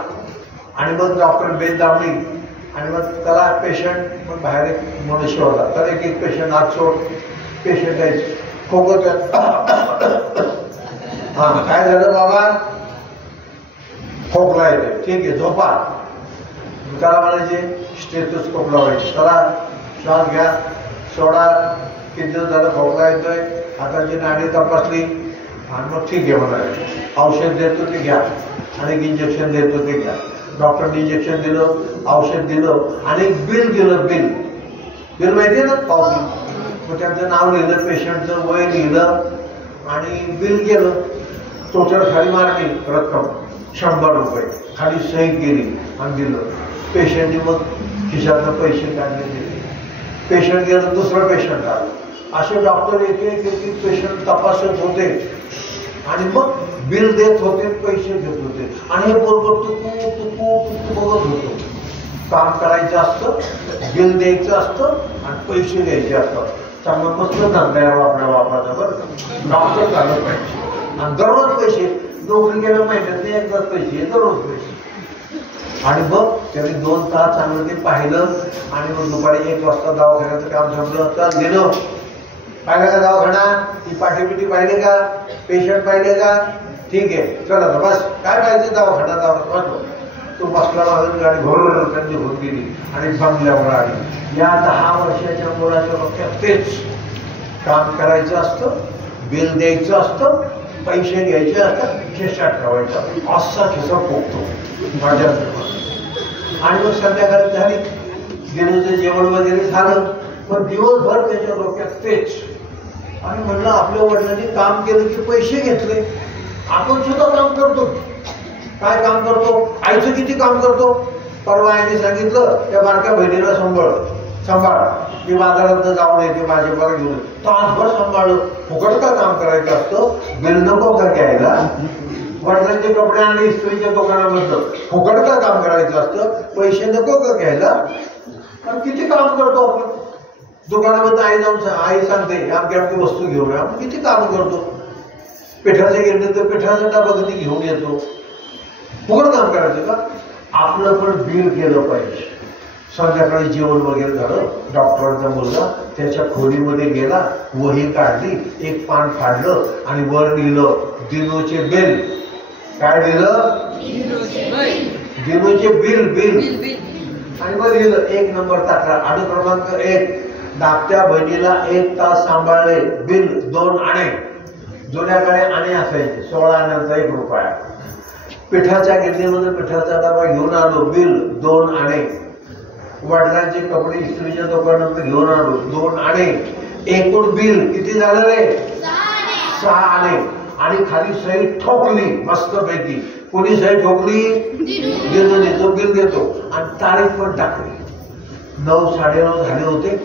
आणि मग डॉक्टर बेल दाबली आणि मग त्याला पेशंट मग बाहेर एक मनुष्य होता तर एक पेशंट हात सोड पेशंट आहे खोकत हा काय झालं बाबा खोकला येते ठीक आहे झोपा त्याला म्हणायचे स्टेथोस्कोप लावायचे त्याला श्वास घ्या सोडा किती दिवस झालं खोकला येतोय हाताची नाडी तपासली आणि मग ठीक आहे मला औषध देतो ते घ्या आणि इंजेक्शन देतो ते घ्या डॉक्टरने इंजेक्शन दिलं औषध दिलं आणि बिल दिलं बिल माहिती आहे ना कॉपी मग त्यांचं नाव लिहिलं पेशंटचं वय लिहिलं आणि बिल गेलं टोटल खाली मारली रक्कम 100 रुपये खाली सही केली आणि दिलं पेशंटने मग खिशातनं पैसे काढले दिले पेशंट गेलं दुसरं पेशंट आलं असे डॉक्टर एक पेशंट तपासत होते आणि मग बिल देत होते पैसे घेत होते आणि हे बरोबर तुकू बघत होतो काम करायचं असतं बिल द्यायचं असतं आणि पैसे द्यायचे असतात चांगलं मस्त धंदा आहे आपल्या बापाचा बरं डॉक्टर झालं पाहिजे आणि दररोज पैसे नोकरी गेल्या महिन्यात एकदाच पैसे दररोज पैसे आणि मग त्यांनी 2 तास चांगलं ते पाहिलं आणि मग दुपारी 1 वाजता दवाखान्याचं काम जमलं तर गेलो पाहिलं का दवाखाना ती पाठीपिटी पाहिले का पेशंट पाहिले का ठीक आहे चला तर बस काय पाहिजे दवाखाना बसलो. तो बसला लागून गाडी भर त्यांची होऊन गेली आणि बंगल्यावर आली. या 10 वर्षाच्या मुलाच्या डोक्यात तेच काम करायचं असतं, बिल द्यायचं असतं, पैसे घ्यायचे असतात, खिशात ठेवायचा असा खिसा पोकतो माझ्या. आणि मग संध्याकाळी झाली, दिवसाचं जेवण वगैरे झालं, पण दिवसभर त्याच्या डोक्यात तेच. आणि म्हणलं आपल्या वडिलांनी काम केलं की पैसे घेतले, आपण सुद्धा काम करतो. काय काम करतो? आईचं किती काम करतो. परवा आईने सांगितलं त्या बारक्या बहिणीला सांभाळ मी बाजारात जाऊन येते भाजीपाला घेऊन. तासभर सांभाळलं. फुकट का काम करायचं असतं? बिल नको का घ्यायला? वडिलांचे कपडे आणले इस्त्रीच्या दुकानामधलं, फुकट का काम करायचं असतं? पैसे नको का घ्यायला? पण किती काम करतो आपण दुकानामध्ये. आई सांगते आमची वस्तू घेऊन आपण किती काम करतो. पिठाचे गिरणे तर पिठाचा डबा कधी घेऊन येतो. फुकट काम करायचं का? आपलं पण बिल केलं पाहिजे. संध्याकाळी जेवण वगैरे झालं, डॉक्टरचा मुलगा त्याच्या खोलीमध्ये गेला, वही काढली, एक पान फाडलं आणि वर लिहिलं दिनूचे बिल. काय लिहिलं? दिनूचे बिल. आणि मग लिहिलं 1 नंबर टाकला. अनुक्रमांक 1 धाकट्या बहिणीला 1 तास सांभाळले, बिल 2 आणे. जुन्या काळी आणे असायचे, 16 आण्यांचा 1 रुपया. पिठाच्या गिरणीमध्ये पिठाचा डबा घेऊन आलो, बिल 2 आणे. वडिलांचे कपडे इस्त्रीच्या दुकानात घेऊन आलो, 2 आणे. एकूण बिल किती झालं रे? 6 आणे. आणि खाली सही ठोकली मस्तपैकी. कोणी सही ठोकली? दिनूने. तो बिल देतो आणि तारीख पण टाकली. 9 साडेनऊ झाले होते.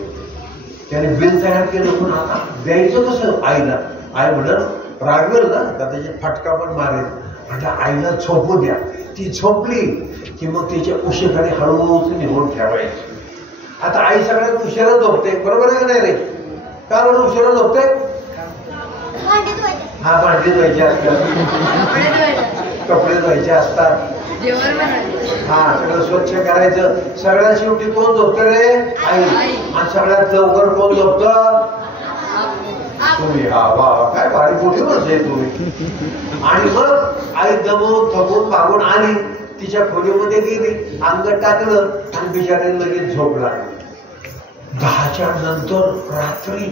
त्याने बिल तयार केलं, पण आता द्यायचं कसं आईला? आई म्हणत रागवेल ना का त्याच्यात फटका पण मारेल. म्हणजे आईला झोपू द्या. ती झोपली की मग तिच्या उशीखाली हळूच निघून ठेवायची. आता आई सगळ्यात उशिरा झोपते, बरोबर आहे का नाही रे? का म्हणून उशिरा झोपते? हा, भांडी धुवायची असतात, कपडे धुवायचे असतात, हा सगळं स्वच्छ करायचं. सगळ्यात शेवटी कोण झोपतं रे? आई. आणि सगळ्यात लवकर कोण झोपतं? तुम्ही. हा वा, काय भारी मोठी माणसं आहे तुम्ही. आणि मग आई दमून थकून मागून आली, तिच्या खोलीमध्ये गेली, अंग टाकलं आणि बिचारीने लगेच झोप लागली. 10च्या नंतर रात्री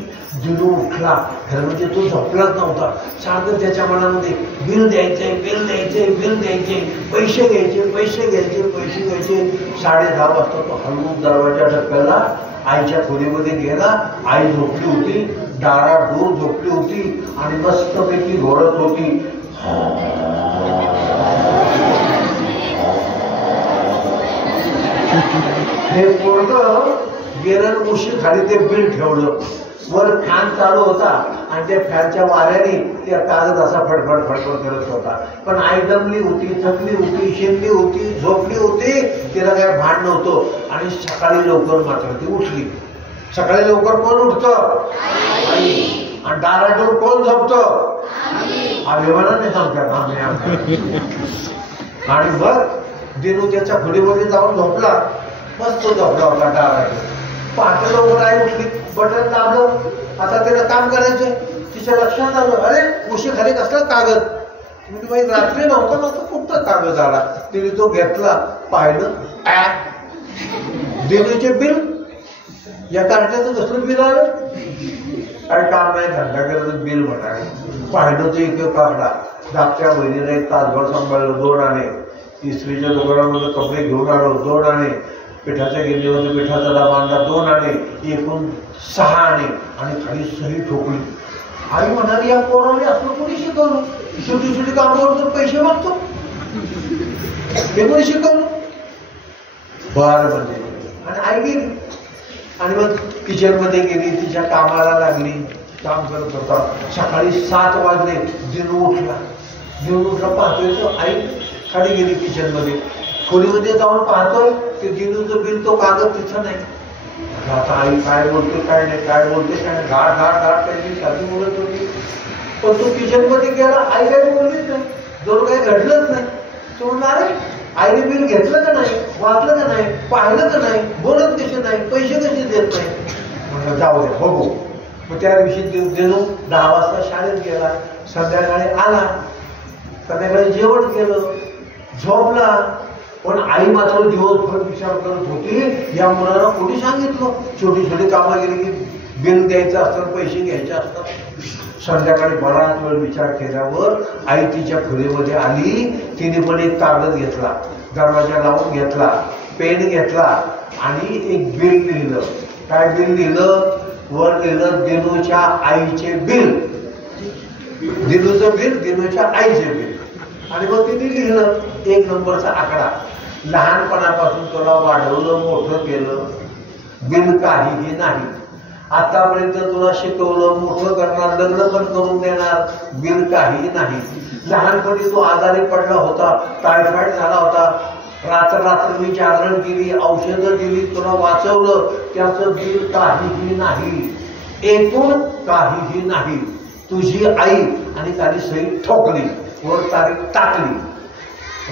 दिनू उठला. खरं म्हणजे तो झोपलाच नव्हता. सारखं त्याच्या मनामध्ये बिल द्यायचंय, बिल द्यायचंय, बिल द्यायचे, पैसे घ्यायचे, पैसे घ्यायचे, पैसे घ्यायचे. 10:30 वाजता तो हळूच दरवाजा ढकलला, आईच्या खोलीमध्ये गेला. आई झोपली होती, डाराडूर झोपली होती आणि मस्तपैकी घोरत होती. हे पोरगं गेलं, उशी खाली ते बिल ठेवलं. वर फॅन चालू होता आणि त्या फॅनच्या वाऱ्याने त्या कागद असा फडफड फडफड करत होता. पण आई दमली होती, थकली होती, शेंगली होती, झोपली होती, तिला काय भान नव्हतं. आणि सकाळी लवकर मात्र ती उठली. सकाळी लवकर कोण उठतं? आई. आणि दाराडूर कोण झोपतं? अभिमानाने सांगतात आम्ही. आणि मग दिनू त्याच्या खोलीमध्ये जाऊन झोपला. मस्त झोपला होता दाराडूर. पहाटे लवकर आई उठली, बटन दाबलं. आता त्याला काम करायचंय. तिच्या लक्षात आलं, अरे उशीखाली कसला कागद. म्हणजे बाई रात्री नव्हता, कुठं कागद आला. तिने तो घेतला, पाहिलं, दिनूचे बिल. या कार्ट्याचं कसलं बिल आलं? काय काम नाही, धंदा करायचं बिल म्हणाले. पाहिलं ते एक काढला. धाकट्या बहिणीने 1 तासभर सांभाळलं, 2 आणे. इस्त्रीच्या दुकानामध्ये कपडे घेऊन आलो, 2 आणे. पिठाच्या गिरणीमध्ये पिठाचा डबा आणला, 2 आणे. एकूण 6 आणे. आणि खाली सही ठोकली. आई म्हणाली या पोराने असं कोणी शिकवलं? शेवटी शेवटी काम करतो, पैसे मागतो, हे कोणी शिकवलं? बरं म्हणजे. आणि आई गेली. आणि मग किचन मध्ये गेली, तिच्या कामाला लागली, काम करत होता. सकाळी 7 वाजले. दिनू उठला. पाहतोय तो आई खाली गेली किचन मध्ये. खोलीमध्ये जाऊन पाहतोय ते दिनूचं बिल, तो कागद तिथं नाही. आता आई काय बोलते काय नाही, काय बोलते काय नाही, घाट घाट घाट त्यांची साधी बोलत होती. पण तो किचन मध्ये गेला, आई काही बोललीच नाही, जणू काही घडलंच नाही. तो म्हणणार आहे आईने बिल घेतलं का नाही, वाचलं का नाही, पाहिलं का नाही, बोलत कसे नाही, पैसे कसे देत नाही. म्हणलं जाऊ दे बघू. मग त्या दिवशी दिनू 10 वाजता शाळेत गेला. संध्याकाळी आला. संध्याकाळी जेवण केलं, झोपला. पण आई मात्र दिवसभर विचार करत होती या मुलाला कोणी सांगितलं. छोटी छोटी कामं गेली की बिल द्यायचं असतं, पैसे घ्यायचे असतात. संध्याकाळी बराच वेळ विचार केल्यावर आई तिच्या खोलीमध्ये आली. तिने पण एक कागद घेतला, दरवाजा लावून घेतला, पेन घेतला आणि एक बिल लिहिलं. काय बिल लिहिलं? वर लिहिलं दिनूच्या आईचे बिल. दिनूचं बिल, दिनूच्या आईचे बिल. आणि मग तिने लिहिलं 1 नंबरचा आकडा. लहानपणापासून तुला वाढवलं, मोठं केलं, बिल काहीही नाही. आतापर्यंत तुला शिकवलं, मोठं करणार, लग्न पण करून देणार, बिल काहीही नाही. लहानपणी तू आजारी पडला होता, टायफॉइड झाला होता, रात्र मी जागरण केली, औषधं दिली, तुला वाचवलं, त्याचं बिल काहीही नाही. एकूण काहीही नाही. तुझी आई आणि खाली सही ठोकली, वर तारीख टाकली.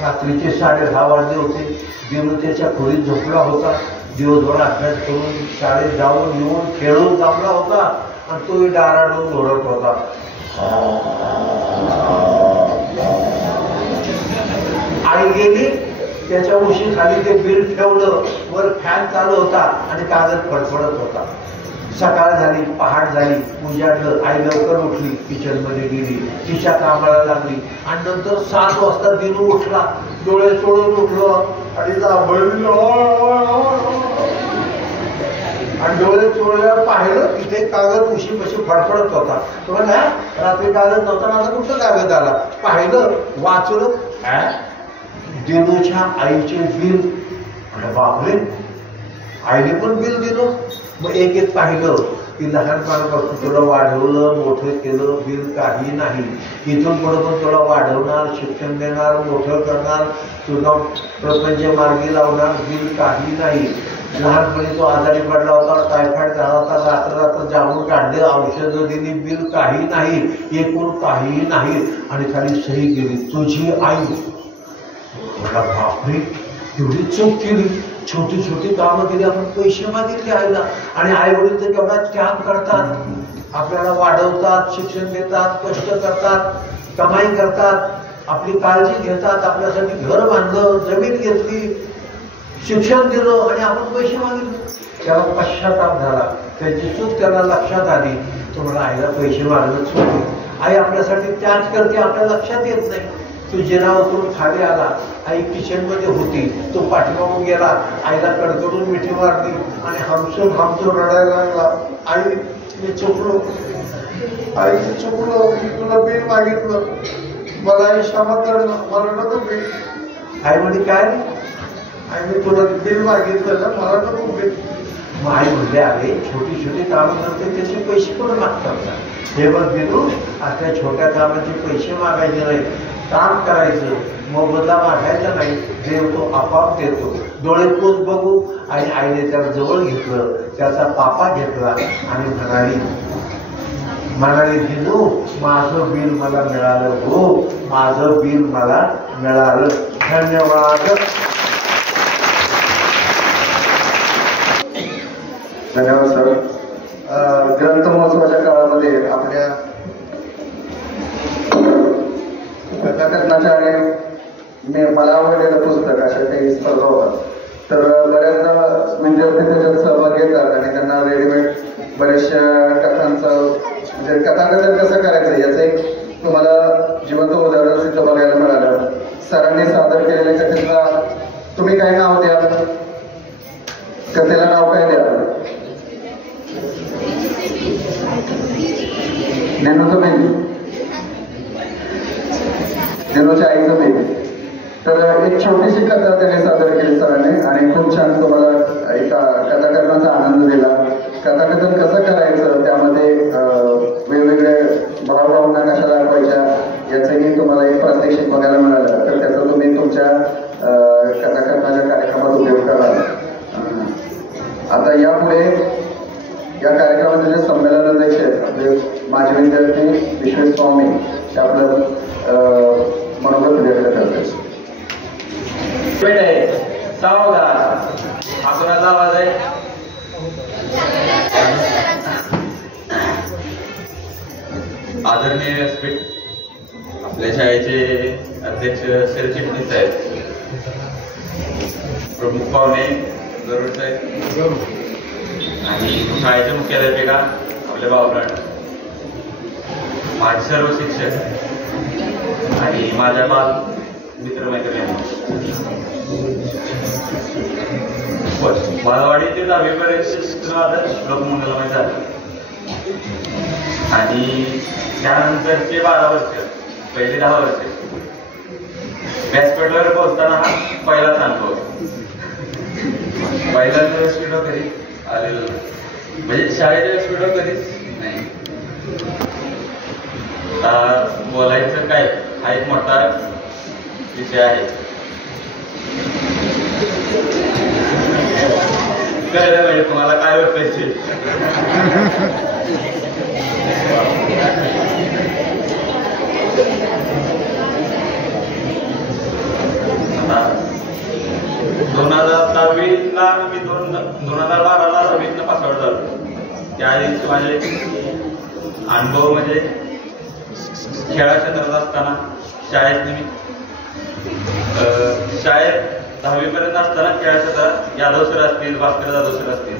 रात्रीचे 10:30 वाजले होते. दिनू त्याच्या खोलीत झोपला होता. दिवसभर अभ्यास करून शाळेत जाऊन येऊन खेळून जमला होता आणि तोही डाराडून ओरडत होता. आई गेली, त्याच्या उशीखाली ते बिल ठेवलं, वर फॅन चालू होता आणि कागद फडफडत होता. सकाळ झाली, पहाट झाली, उजाडलं. आई लवकर उठली, किचन मध्ये गेली, तिच्या कामाला लागली. आणि नंतर 7 वाजता दिनू उठला, डोळे चोळून उठलं आणि डोळे चोळल्यावर पाहिलं तिथे कागद उशीपाशी फडफडत होता. तो म्हणला रात्री कागद नव्हता, माझा कुठं कागद आला? पाहिलं, वाचलं, दिनूच्या आईचे बिल. बापरे, आईने पण बिल दिलं. मग एक एक पाहिलं की लहानपणापासून तुला वाढवलं, मोठं केलं, बिल काही नाही. इथून पुढे पण तुला वाढवणार, शिक्षण देणार, मोठं करणार, तुला प्रपंच मार्गी लावणार, बिल काही नाही. लहानपणी तो आजारी पडला होता, टायफॉइड झाला होता, रात्र जाऊन काढले, औषधं दिली, बिल काही नाही. एकूण काही नाही. आणि खाली सही केली, तुझी आई. मला बापरे, एवढी चूक केली. छोटी छोटी कामं केली, आपण पैसे मागितले आईला. आणि आई वडील तर केवढा त्याग करतात, आपल्याला वाढवतात, शिक्षण देतात, कष्ट करतात, कमाई करतात, आपली काळजी घेतात, आपल्यासाठी घर बांधलं, जमीन घेतली, शिक्षण दिलं आणि आपण पैसे मागितले. त्याला पश्चाताप झाला, त्याची चूक त्याला लक्षात आली. तुम्हाला आईला पैसे मागणं चूक. आई आपल्यासाठी त्याग करते, आपल्या लक्षात येत नाही. तो जिना उतरून खाली आला, आई किचन मध्ये होती, तो पाठीमागून गेला, आईला कडकडून मिठी मारली आणि हमसून रडायला लागला. आई, मी चुकलो, आई चुकलो, मी तुला बिल मागितलं, मला आई क्षमा करणं, मला नको बिल. आई म्हणजे काय? आई, मी तुला बिल मागितलं ना, मला नको बिल. मग आई म्हणले, अरे छोटी छोटी कामं करते, त्याचे पैसे पण मागतात. हे बघ बिलू, आता छोट्या कामाचे पैसे मागायचे नाही, काम करायचं, मोबदला मागायचा नाही, देव तो आपाप देतो. डोळे पोच बघू. आणि आईने त्याला जवळ घेतलं, त्याचा पापा घेतला आणि म्हणाली दिनू, माझं बिल मला मिळालं, हो माझं बिल मला मिळालं. धन्यवाद. धन्यवाद सर. ग्रंथ महोत्सवाच्या काळामध्ये आपल्या कथाकथनाच्या आणि मला आवडलेलं पुस्तक अशा काही स्पर्धा होतात. तर बऱ्याचदा विद्यार्थी त्याच्यात सहभाग घेतात आणि त्यांना रेडीमेड बऱ्याचशा कथांचं म्हणजे कथाकथन कसं करायचं याचं एक तुम्हाला जिवंत उदाहरण सिद्ध बघायला मिळालं. सरांनी सादर केलेल्या कथेचा तुम्ही काय नाव द्या? कथेला नाव काय द्या? दिनूचं बेबी, दिनूच्या आईचं बेबी. तर एक छोटीशी कथा त्याने सादर केली सरांनी आणि खूप छान तुम्हाला एका कथाकथनाचा आनंद दिला. कथाकथन कसं करायचं, त्यामध्ये वेगवेगळे भावभावना कशा दाखवायच्या याचंही तुम्हाला एक प्रात्यक्षिक बघायला मिळालं. तर त्याचा तुम्ही तुमच्या कथाकथनाच्या कार्यक्रमात उपयोग करा. आता यापुढे या कार्यक्रमाचे जे संमेलनाध्यक्ष आहेत आपले माजी विद्यार्थी विश्वेश स्वामी हे आपलं मनोगत व्यक्त करतात. आपणाचा आवाज आहे. आदरणीय व्यासपीठ आपल्या शाळेचे अध्यक्ष सरचिटणीस आहेत, प्रमुख पाहुणे गरुड साहेब आणि शाळेचे मुख्याध्यापिका आपले बावराट, माझे सर्व शिक्षक आणि माझ्या बाल मित्रमैत्रिणी. बालवाडी ते 10वीपर्यंत आदर्श लोकमंगलमय झालं आणि त्यानंतरचे 12 वर्ष, पहिले 10 वर्ष व्यासपीठावर पोहोचताना हा पहिलाच अनुभव. पहिल्यांदा व्यासपीठावर कधी आलेलो म्हणजे शाळेच्या व्यासपीठावर कधीच नाही. बोलायचं काय हा एक मोठा विषय आहे. कळलं म्हणजे तुम्हाला काय वाटायचे. आता 2010ला मी 2012ला 10वीतनं पासआउट झालो. त्यावेळी माझे अनुभव म्हणजे खेळा क्षेत्रात असताना शाळेत 10वीपर्यंत असताना खेळा क्षेत्रात यादव सर असतील, भास्कर जाधव सर असतील,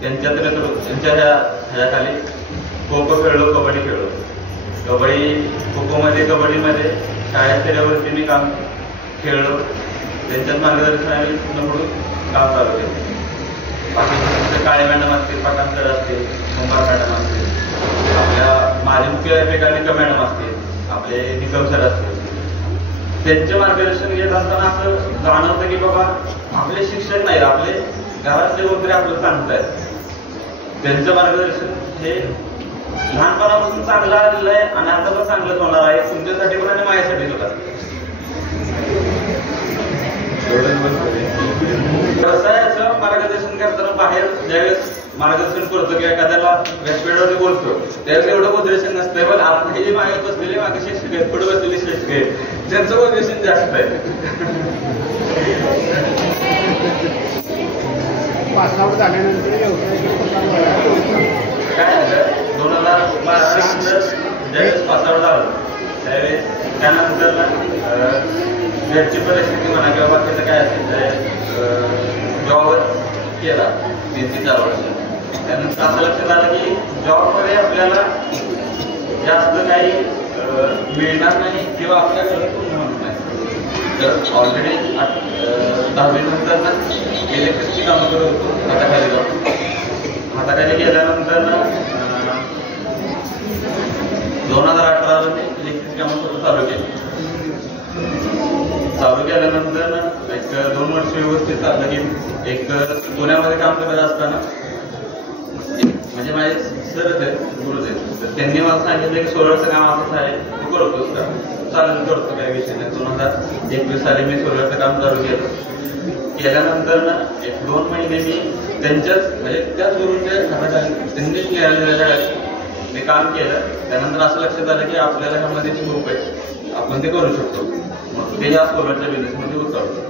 त्यांच्या ह्याच्याखाली खो खो खेळलो, कबड्डी खेळलो. खो खोमध्ये कबड्डीमध्ये शाळेत स्तरावरती मी काम खेळलो. त्यांच्याच मार्गदर्शनाने पुढून काम चालू केलं. बाकी काळे मॅडम असतील, पठाण सर असतील, कुंभार मॅडम असतील, आपल्या माझे मुख्याध्यापिका निकम मॅडम असतील, आपले निकम सर असतील, त्यांचे मार्गदर्शन घेत असताना असं जाणवतं की बाबा आपले शिक्षक नाहीत, आपले घरातले वगैरे आपलं सांगतायत. त्यांचं मार्गदर्शन हे लहानपणापासून चांगलं आलेलं आहे आणि आता पण चांगलंच होणार आहे तुमच्यासाठी पण आणि माझ्यासाठी सुद्धा. व्यवसायाचं मार्गदर्शन करताना बाहेर ज्यावेळेस मार्गदर्शन करतो किंवा एखाद्याला व्यासपीठावरती बोलतो त्यावेळेस एवढं मोटिवेशन नसतंय. पण आपण हे जे मागे बसलेले मागे शिक्षक आहेत, पुढे बसलेले शिक्षक आहेत, त्यांचं मोटिवेशन जास्त आहे. पासआउट झाल्यानंतर काय झालं 2012 ज्यावेळेस पासआउट झालं त्यावेळेस त्यानंतर घरची परिस्थिती म्हणा किंवा बाकीचं काय असेल जॉबच केला 3-4 वर्ष. त्यानंतर असं लक्षात आलं की जॉबमध्ये आपल्याला जास्त काही मिळणार नाही किंवा आपल्याकडे पूर्ण होणार नाही. तर ऑलरेडी 10वी नंतर इलेक्ट्रिकची कामं करत होतो हाताखाली जाऊन. हाताखाली गेल्यानंतर 2018ला मी इलेक्ट्रिक कामं करून चालू केल्यानंतर एक 2 वर्ष व्यवस्थित चाललं की एक पुण्यामध्ये काम करत असताना म्हणजे माझे सर आहेत, गुरुज आहेत, तर त्यांनी मला सांगितलं की सोलरचं काम असंच आहे, तू करतोस का? चालेल करतो, काही विषय नाही. 2021 साली मी सोलरचं काम चालू केल्यानंतर ना 1-2 महिने मी त्यांच्याच म्हणजे त्याच गुरुंच्या हाताखाली त्यांनी केलेल्या मी काम केलं. त्यानंतर असं लक्षात आलं की आपल्याला ह्यामध्ये स्कोप आहे, आपण ते करू शकतो. मग ते या सोलरच्या बिझनेसमध्ये उतरतो.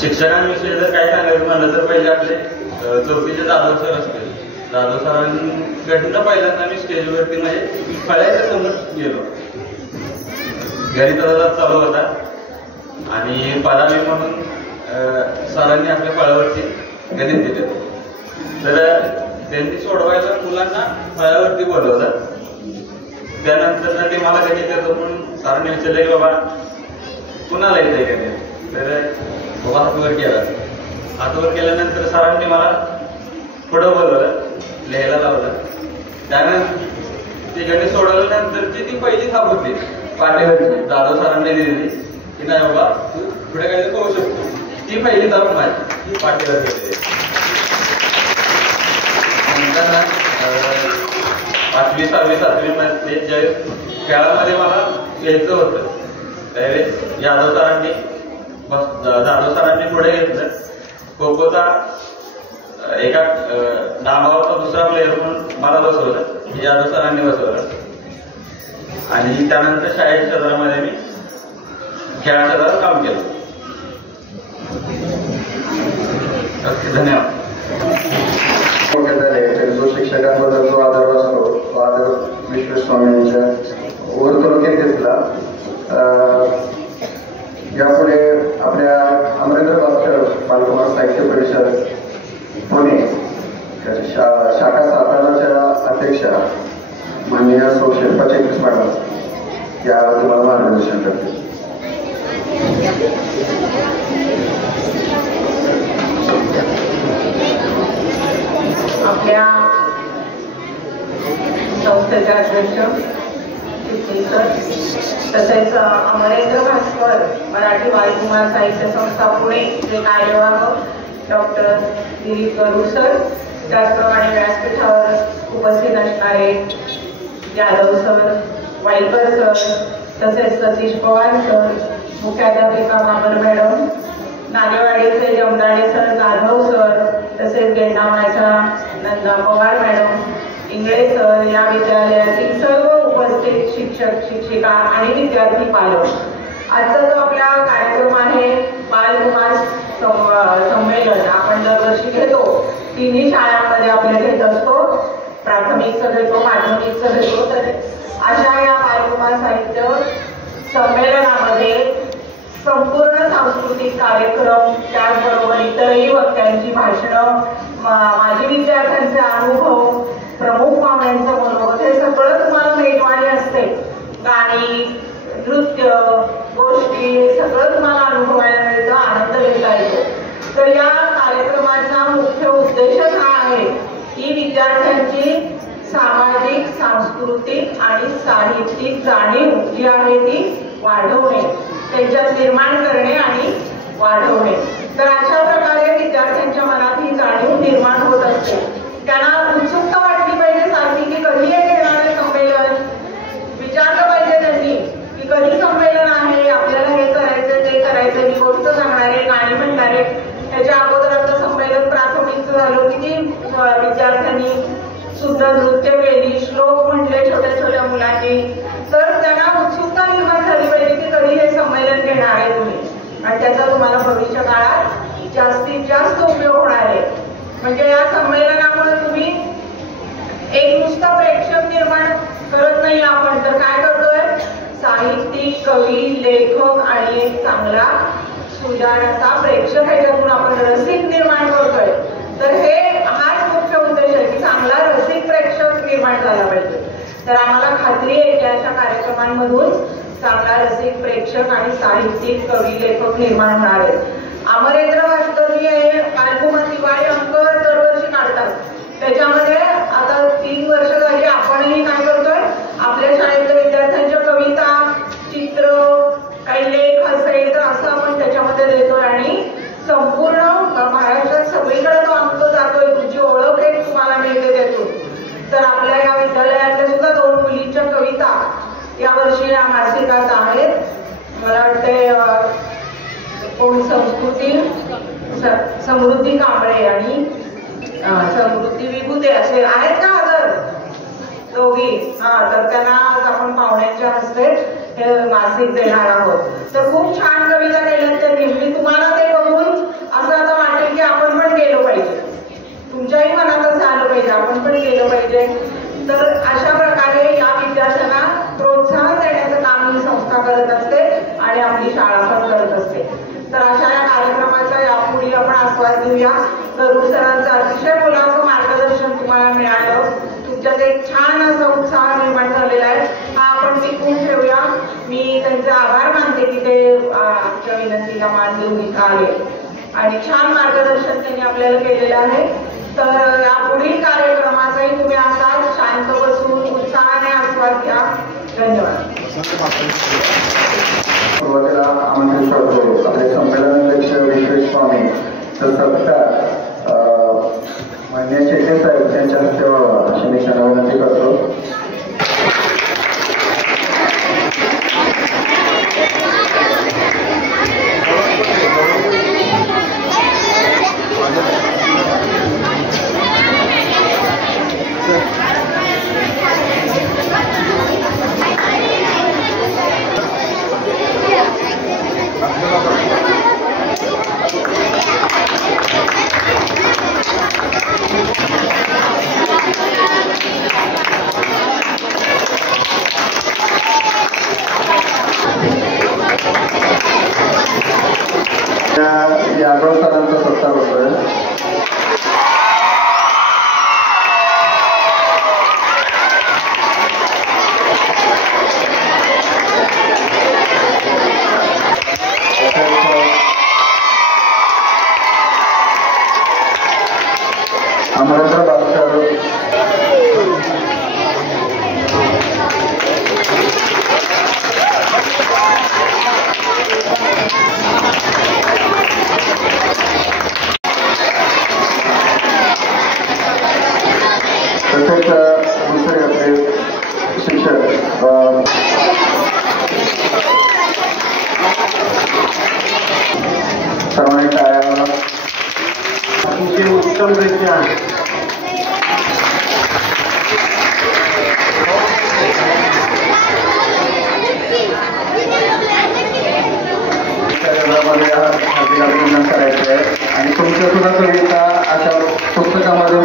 शिक्षकांविषयी जर काय सांगायचं म्हणलं तर पहिले आपले चौथीचे जाधव सर असतील. जाधव सरांकडनं पहिल्यांदा मी स्टेजवरती म्हणजे फळ्याच्या समोर गेलो. घरी तसा चालू होता आणि पदावी म्हणून सरांनी आपल्या फळ्यावरती गणित दिले. तर त्यांनी सोडवायला मुलांना फळ्यावरती बोलवलं. त्यानंतर ते मला गणित येतो म्हणून सरांनी विचारलं की बाबा कुणाला येतंय गणित? तर बाबा हातवर केला. हातवर केल्यानंतर सरांनी मला पुढं बोलवलं, लिहायला लावलं. त्यानंतर ते गणित सोडवल्यानंतरची ती पहिली थाप होती पाठीवरची, जाधव सरांनी दिलेली की नाही बाबा तू पुढे काही करू शकतो. ती पहिली थाप माझी पाठीवर केली. नंतर 5वी, 6वी, 7वी मध्ये ज्यावेळेस खेळामध्ये मला यायचं होतं त्यावेळेस जाधव सरांनी पुढे घेतलं. खो खोचा एका डावावरचा दुसरा प्लेअर म्हणून मला बसवलं, जाधव सरांनी बसवलं. आणि त्यानंतर शाळेच्या क्षेत्रामध्ये मी खेळा क्षेत्रात काम केलं. धन्यवाद. जो शिक्षकांबद्दल जो आदर असतो तो आदर विश्वेश स्वामींच्या संस्थेचे अध्यक्ष सर, तसेच अमरेंद्र भास्कर मराठी बालकुमार साहित्य संस्था पुणे चे कार्यवाह डॉक्टर दिलीप गरुड सर, त्याचप्रमाणे व्यासपीठावर उपस्थित असणारे यादव सर, वाईकर सर, तसेच सतीश पवार सर, मुख्याध्यापिका बाबर मॅडम, नागेवाडीचे जमदाडे सर, जाधव सर, तसेच गेंडामाळ्याच्या नंदा पवार मॅडम, इंगळे सर, या विद्यालयातील सर्व उपस्थित शिक्षक, शिक्षिका आणि विद्यार्थी पालक. आजचा जो आपला कार्यक्रम आहे बालकुमार संमेलन आपण दरवर्षी घेतो. तिन्ही शाळांमध्ये आपल्या घेत असतो, प्राथमिकचं घेतो, माध्यमिकचं घेतो. तर अशा या बालकुमार साहित्य संमेलनामध्ये संपूर्ण सांस्कृतिक कार्यक्रम, त्याचबरोबर इतरही वक्त्यांची भाषणं, माजी विद्यार्थ्यांचे अनुभव, प्रमुख पाहुण्यांचं मनोगत, हे सगळं तुम्हाला मेजवानी असते. गाणी, नृत्य, गोष्टी, हे सगळं तुम्हाला अनुभवायला मिळतं, आनंद घेता येतो. तर या कार्यक्रमाचा मुख्य उद्देशच हा आहे की विद्यार्थ्यांची सामाजिक, सांस्कृतिक आणि साहित्यिक जाणीव जी आहे ती वाढवणे, त्यांच्यात निर्माण करणे आणि वाढवणे. तर अशा प्रकारे विद्यार्थ्यांच्या मनात ही जाणीव निर्माण होत असते. त्यांना उत्सुकता वाटली पाहिजे सारखी की कधी येणारे संमेलन, विचारलं पाहिजे त्यांनी की कधी संमेलन आहे, आपल्याला हे करायचं, ते करायचं, ही गोष्ट सांगणारे, गाणी म्हणणारे. त्याच्या अगोदर आपलं संमेलन प्राथमिकचं झालं, किती विद्यार्थ्यांनी सुद्धा नृत्य केली, श्लोक म्हणले छोट्या छोट्या मुलांनी. तर त्यांना उत्सुकता निर्माण झाली पाहिजे की कधी हे संमेलन घेणार आहे तुम्ही, आणि त्याचा तुम्हाला भविष्य काळात जास्तीत जास्त उपयोग होणार आहे. म्हणजे या संमेलनामुळे तुम्ही एक नुसतं प्रेक्षक निर्माण करत नाही आपण, तर काय करतोय, साहित्यिक, कवी, लेखक आणि एक चांगला सुजाण असा प्रेक्षक ह्याच्यातून आपण रसिक निर्माण करतोय. तर हाच मुख्य उद्देश आहे की चांगला रसिक प्रेक्षक निर्माण झाला पाहिजे. तर आम्हाला खात्री आहे की अशा कार्यक्रमांमधून चांगला रसिक प्रेक्षक आणि साहित्यिक, कवी, लेखक निर्माण होणार आहेत. अमरेंद्र भास्कर हे बालकुमार दिवाळी अंक दरवर्षी काढतात. त्याच्यामध्ये आता 3 वर्ष झाली आपणही काय करतोय, आपल्या शाळेतल्या विद्यार्थ्यांच्या कविता, चित्र, काही लेख असेल तर असं आपण त्याच्यामध्ये देतोय आणि संपूर्ण महाराष्ट्रात सगळीकडे तो अंक जातोय. तुमची ओळख एक तुम्हाला मिळते त्यातून. तर आपल्या या विद्यालयातल्या सुद्धा 2 मुलींच्या कविता यावर्षी या मासिकात आहेत. मला वाटते कोण समृद्धी कांबळे आणि समृद्धी विभूते असे आहेत का हजर दोघी? तर त्यांना आज आपण पाहुण्यांच्या हस्ते हे मासिक देणार आहोत. तर खूप छान कविता केल्यात त्यांनी. मी तुम्हाला ते बघून असं आता वाटेल की आपण पण गेलो पाहिजे, तुमच्याही मनात असं आलं पाहिजे आपण पण गेलं पाहिजे. तर अशा प्रकारे या विद्यार्थ्यांना प्रोत्साहन देण्याचं काम ही संस्था करत असते आणि आपली शाळा पण करत असते. तर अशा या कार्यक्रमाचा यापुढे आपण आस्वाद घेऊया. गरुड सरांचं अतिशय मोलाचं मार्गदर्शन तुम्हाला मिळालं, तुमच्यात एक छान असा उत्साह निर्माण झालेला आहे, हा आपण टिकवून ठेवूया. मी त्यांचे आभार मानते की ते आमच्या विनंतीला मान देऊन इथं आले आणि छान मार्गदर्शन त्यांनी आपल्याला केलेलं आहे. तर यापुढील कार्यक्रमाचाही तुम्ही असाच शांत बसून उत्साहाने आस्वाद घ्या. धन्यवाद. सुरुवातीला आमंत्रित करतो आपले संमेलनाध्यक्ष विश्वेश स्वामी, तर सत्कार मान्य शेट्टे साहेब यांच्या हस्ते अशी मी त्यांना विनंती करतो. सर्वांनी टाळ्या. अतिशय उत्तमरित्या कार्यक्रम करायचे आहे आणि तुमच्या सुद्धा कविता अशा पुस्तकामध्ये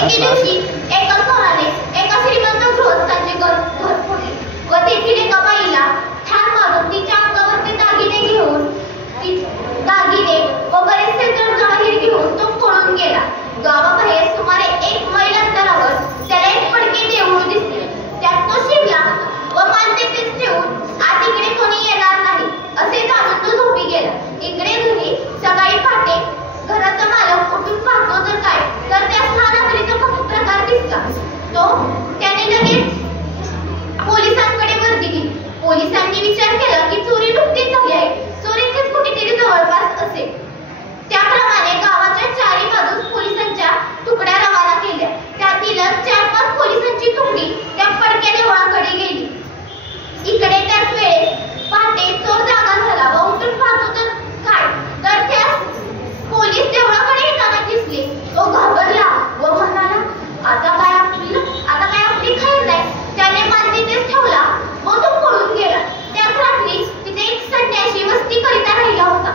एके दिवशी एका चोराने एका श्रीमंत गृहस्थाचे घर फोडले व तेथील एका बाईला ठार मारून तिच्या अंगावरचे दागिने घेऊन दागिने व बरेचसे जडजवाहीर घेऊन तो पळून गेला. गावाबाहेर सुमारे 1 मैल अंतरावर त्याला एक पडके देऊळ दिसले. त्यात तो शिरला व मान तेथेच ठेवून आत इकडे कोणी येणार नाही असे जाणून तो झोपी गेला. इकडे घरी सकाळी पहाटे घराचा मालक उठून पाहतो तर काय तर त्या स्थानावरीचा प्रकार दिसला. तो त्याने लगेच पोलिसांकडे वर्दी दिली. पोलिसांनी विचार केला की चोरी नुकतीच झाली आहे, चोरी इथेच कुठेतरी जवळपास असेल. त्याप्रमाणे गावाच्या चारी बाजूस पोलिसांच्या तुकड्या रवाना केल्या. त्यातील 4-5 पोलिसांची तुकडी त्या पडक्या देवळाकडे गेली. इकडे त्याच वेळेस पहाटे चोर जागा झाला व उठून पाहतो तर काय तर त्या पोलीस देवळाकडे येताना दिसले. तो घाबरला व म्हणाला आता काय आपली खैर नाही. त्याने मान तिथेच ठेवला व तो पळून गेला. त्याच रात्री तिथे एक संन्यासी वस्ती करिता राहिला होता.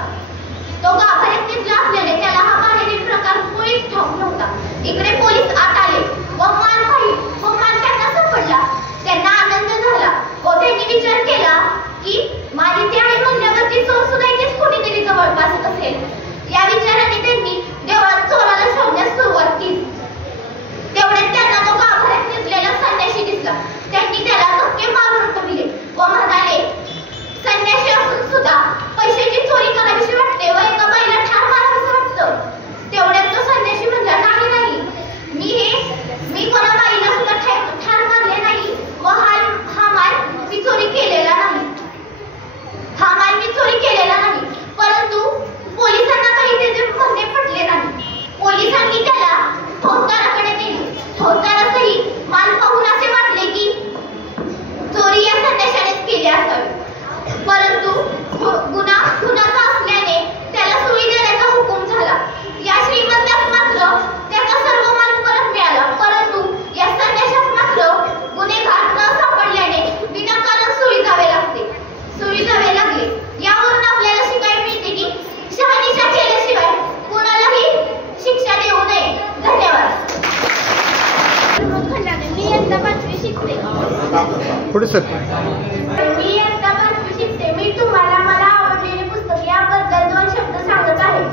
तो गाभाऱ्यात तिथला असलेले त्याला हा बाहेरील प्रकार मुळीच ठाऊक नव्हता. इकडे पोलीस आत आले व मान त्यांना सापडला. त्यांना आनंद झाला व त्यांनी विचार केला की मान इथे आहे म्हणल्यावरती चोर सुद्धा इथेच कुठेतरी जवळपास असेल. या विचाराने त्यांनी देवळात चोराला शोधण्यास सुरुवात केली. तेवढ्यात त्यांना तो गाभाऱ्यात निजलेला संन्यासी दिसला. त्यांनी त्याला धक्के मारून उठविले व म्हणाले संन्यासी असून सुद्धा पैशाची चोरी करावीशी वाटते व एका बाईला ठार मारावीसं वाटतं. तेवढ्यात तो संन्यासी म्हणला नाही मी कोणा बाईला सुद्धा ठार मारले नाही व हा माल मी चोरी केलेला नाही. परंतु पोलिसांना काही त्याचे म्हणणे पटले नाही. पोलिसांनी त्याला फौजदाराकडे नेले. फौजदारासही माल पाहून असे वाटले की चोरी या संन्याशानेच केली असावी. परंतु गुन्हाचा असल्याने त्याला सुरी देण्याचा हुकूम झाला. या श्रीमंतास मात्र त्याचा सर्व माल परत मिळाला. परंतु या संन्याशास मात्र गुन्हेगार न सापडल्याने विनाकारण सुरी जावे लागले. यावरून आपल्याला शिकायला मिळते की शहानिशा केल्याशिवाय कोणालाही शिक्षा देऊ नये. धन्यवाद. मी इयत्ता 5वी शिकते. मी तुम्हाला मला आवडलेले पुस्तक याबद्दल 2 शब्द सांगत आहे.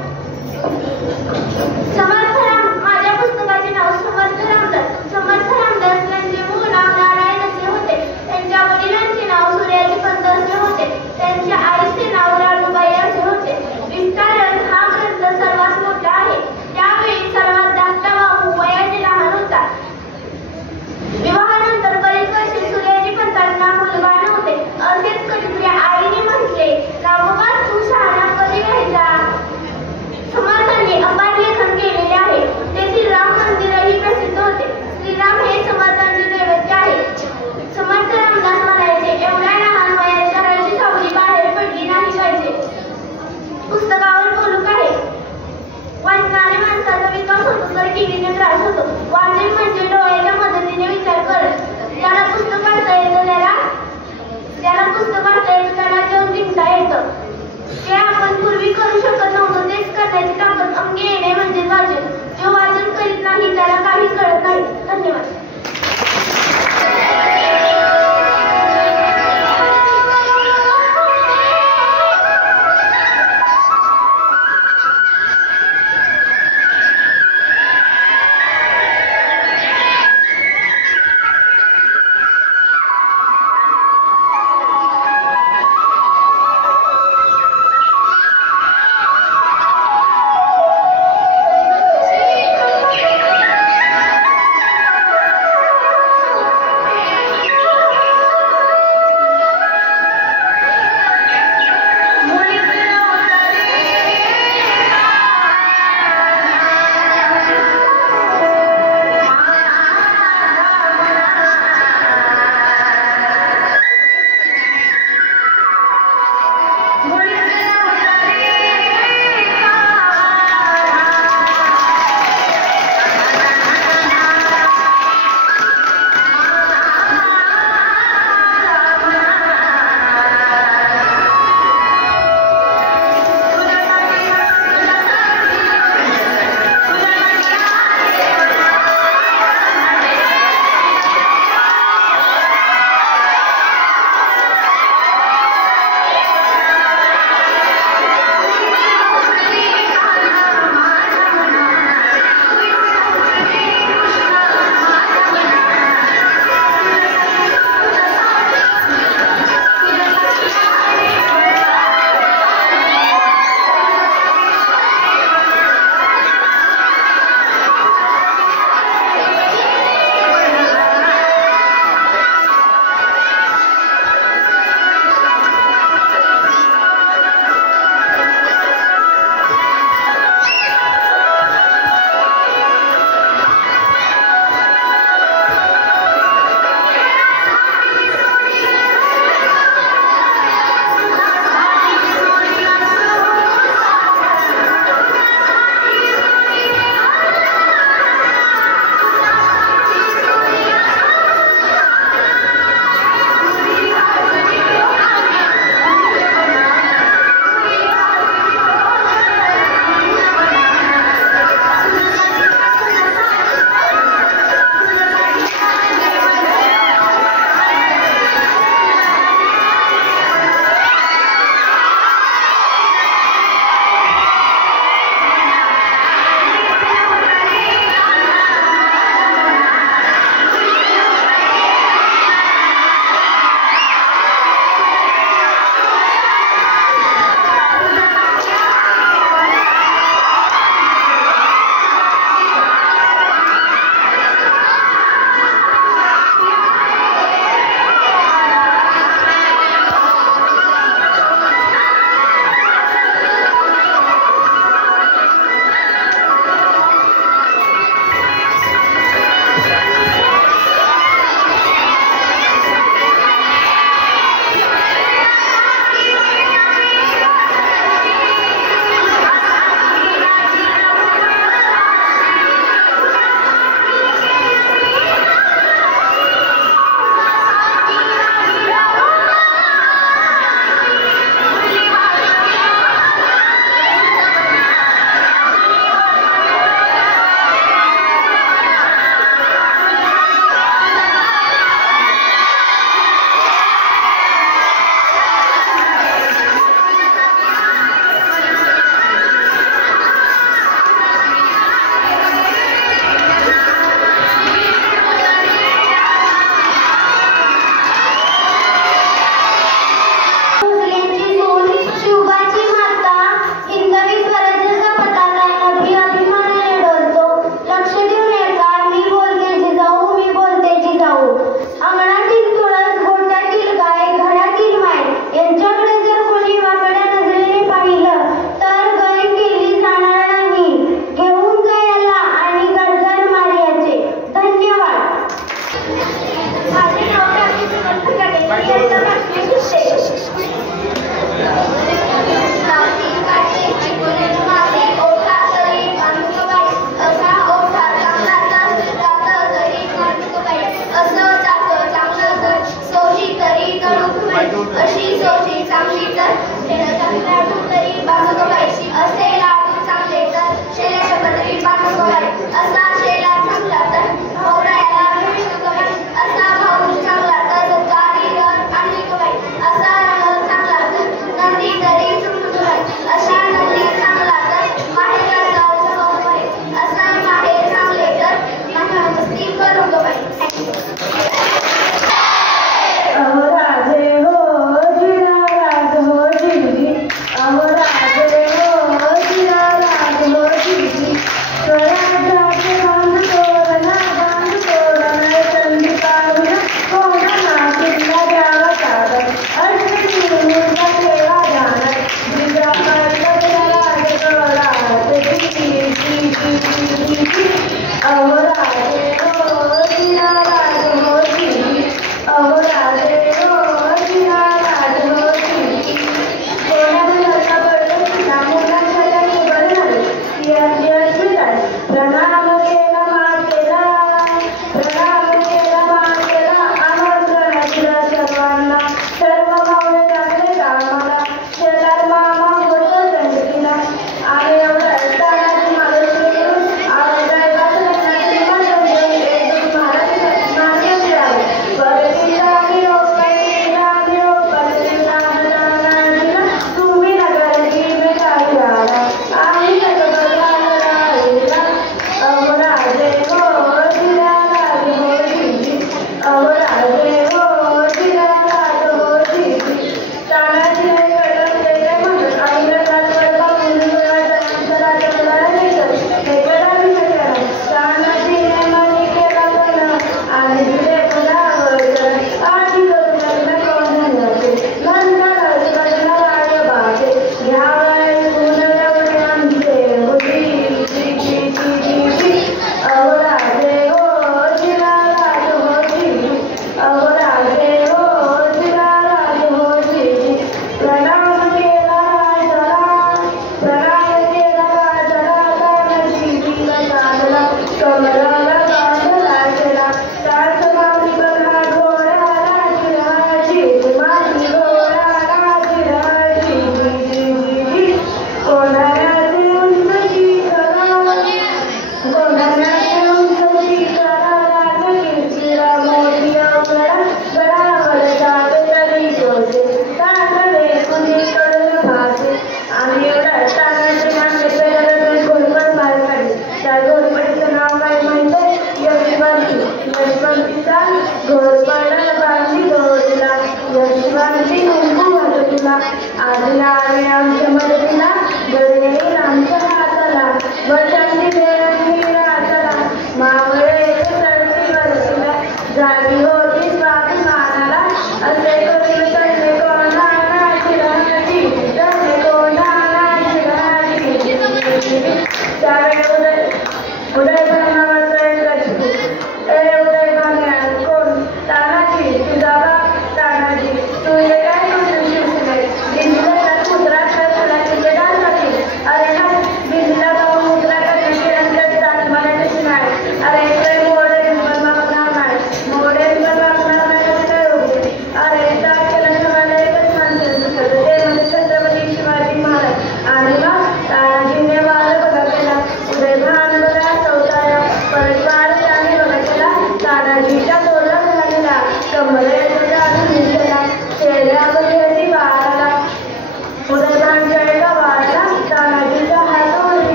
माझ्या पुस्तकाचे नाव समर्थ रामदास यांचे मूळ नाव नारायण असे होते. त्यांच्या वडिलांचे नाव सूर्याजी पंत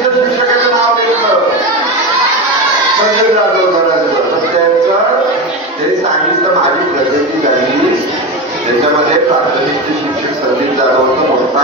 प्राथमिकच्या शिक्षकाचं नाव घेतलं संजय जाधव सरांचं, तर त्यांनी सांगितलं माझी प्रगती झाली, त्याच्यामध्ये प्राथमिकचे शिक्षक संदीप जाधवचा मोठा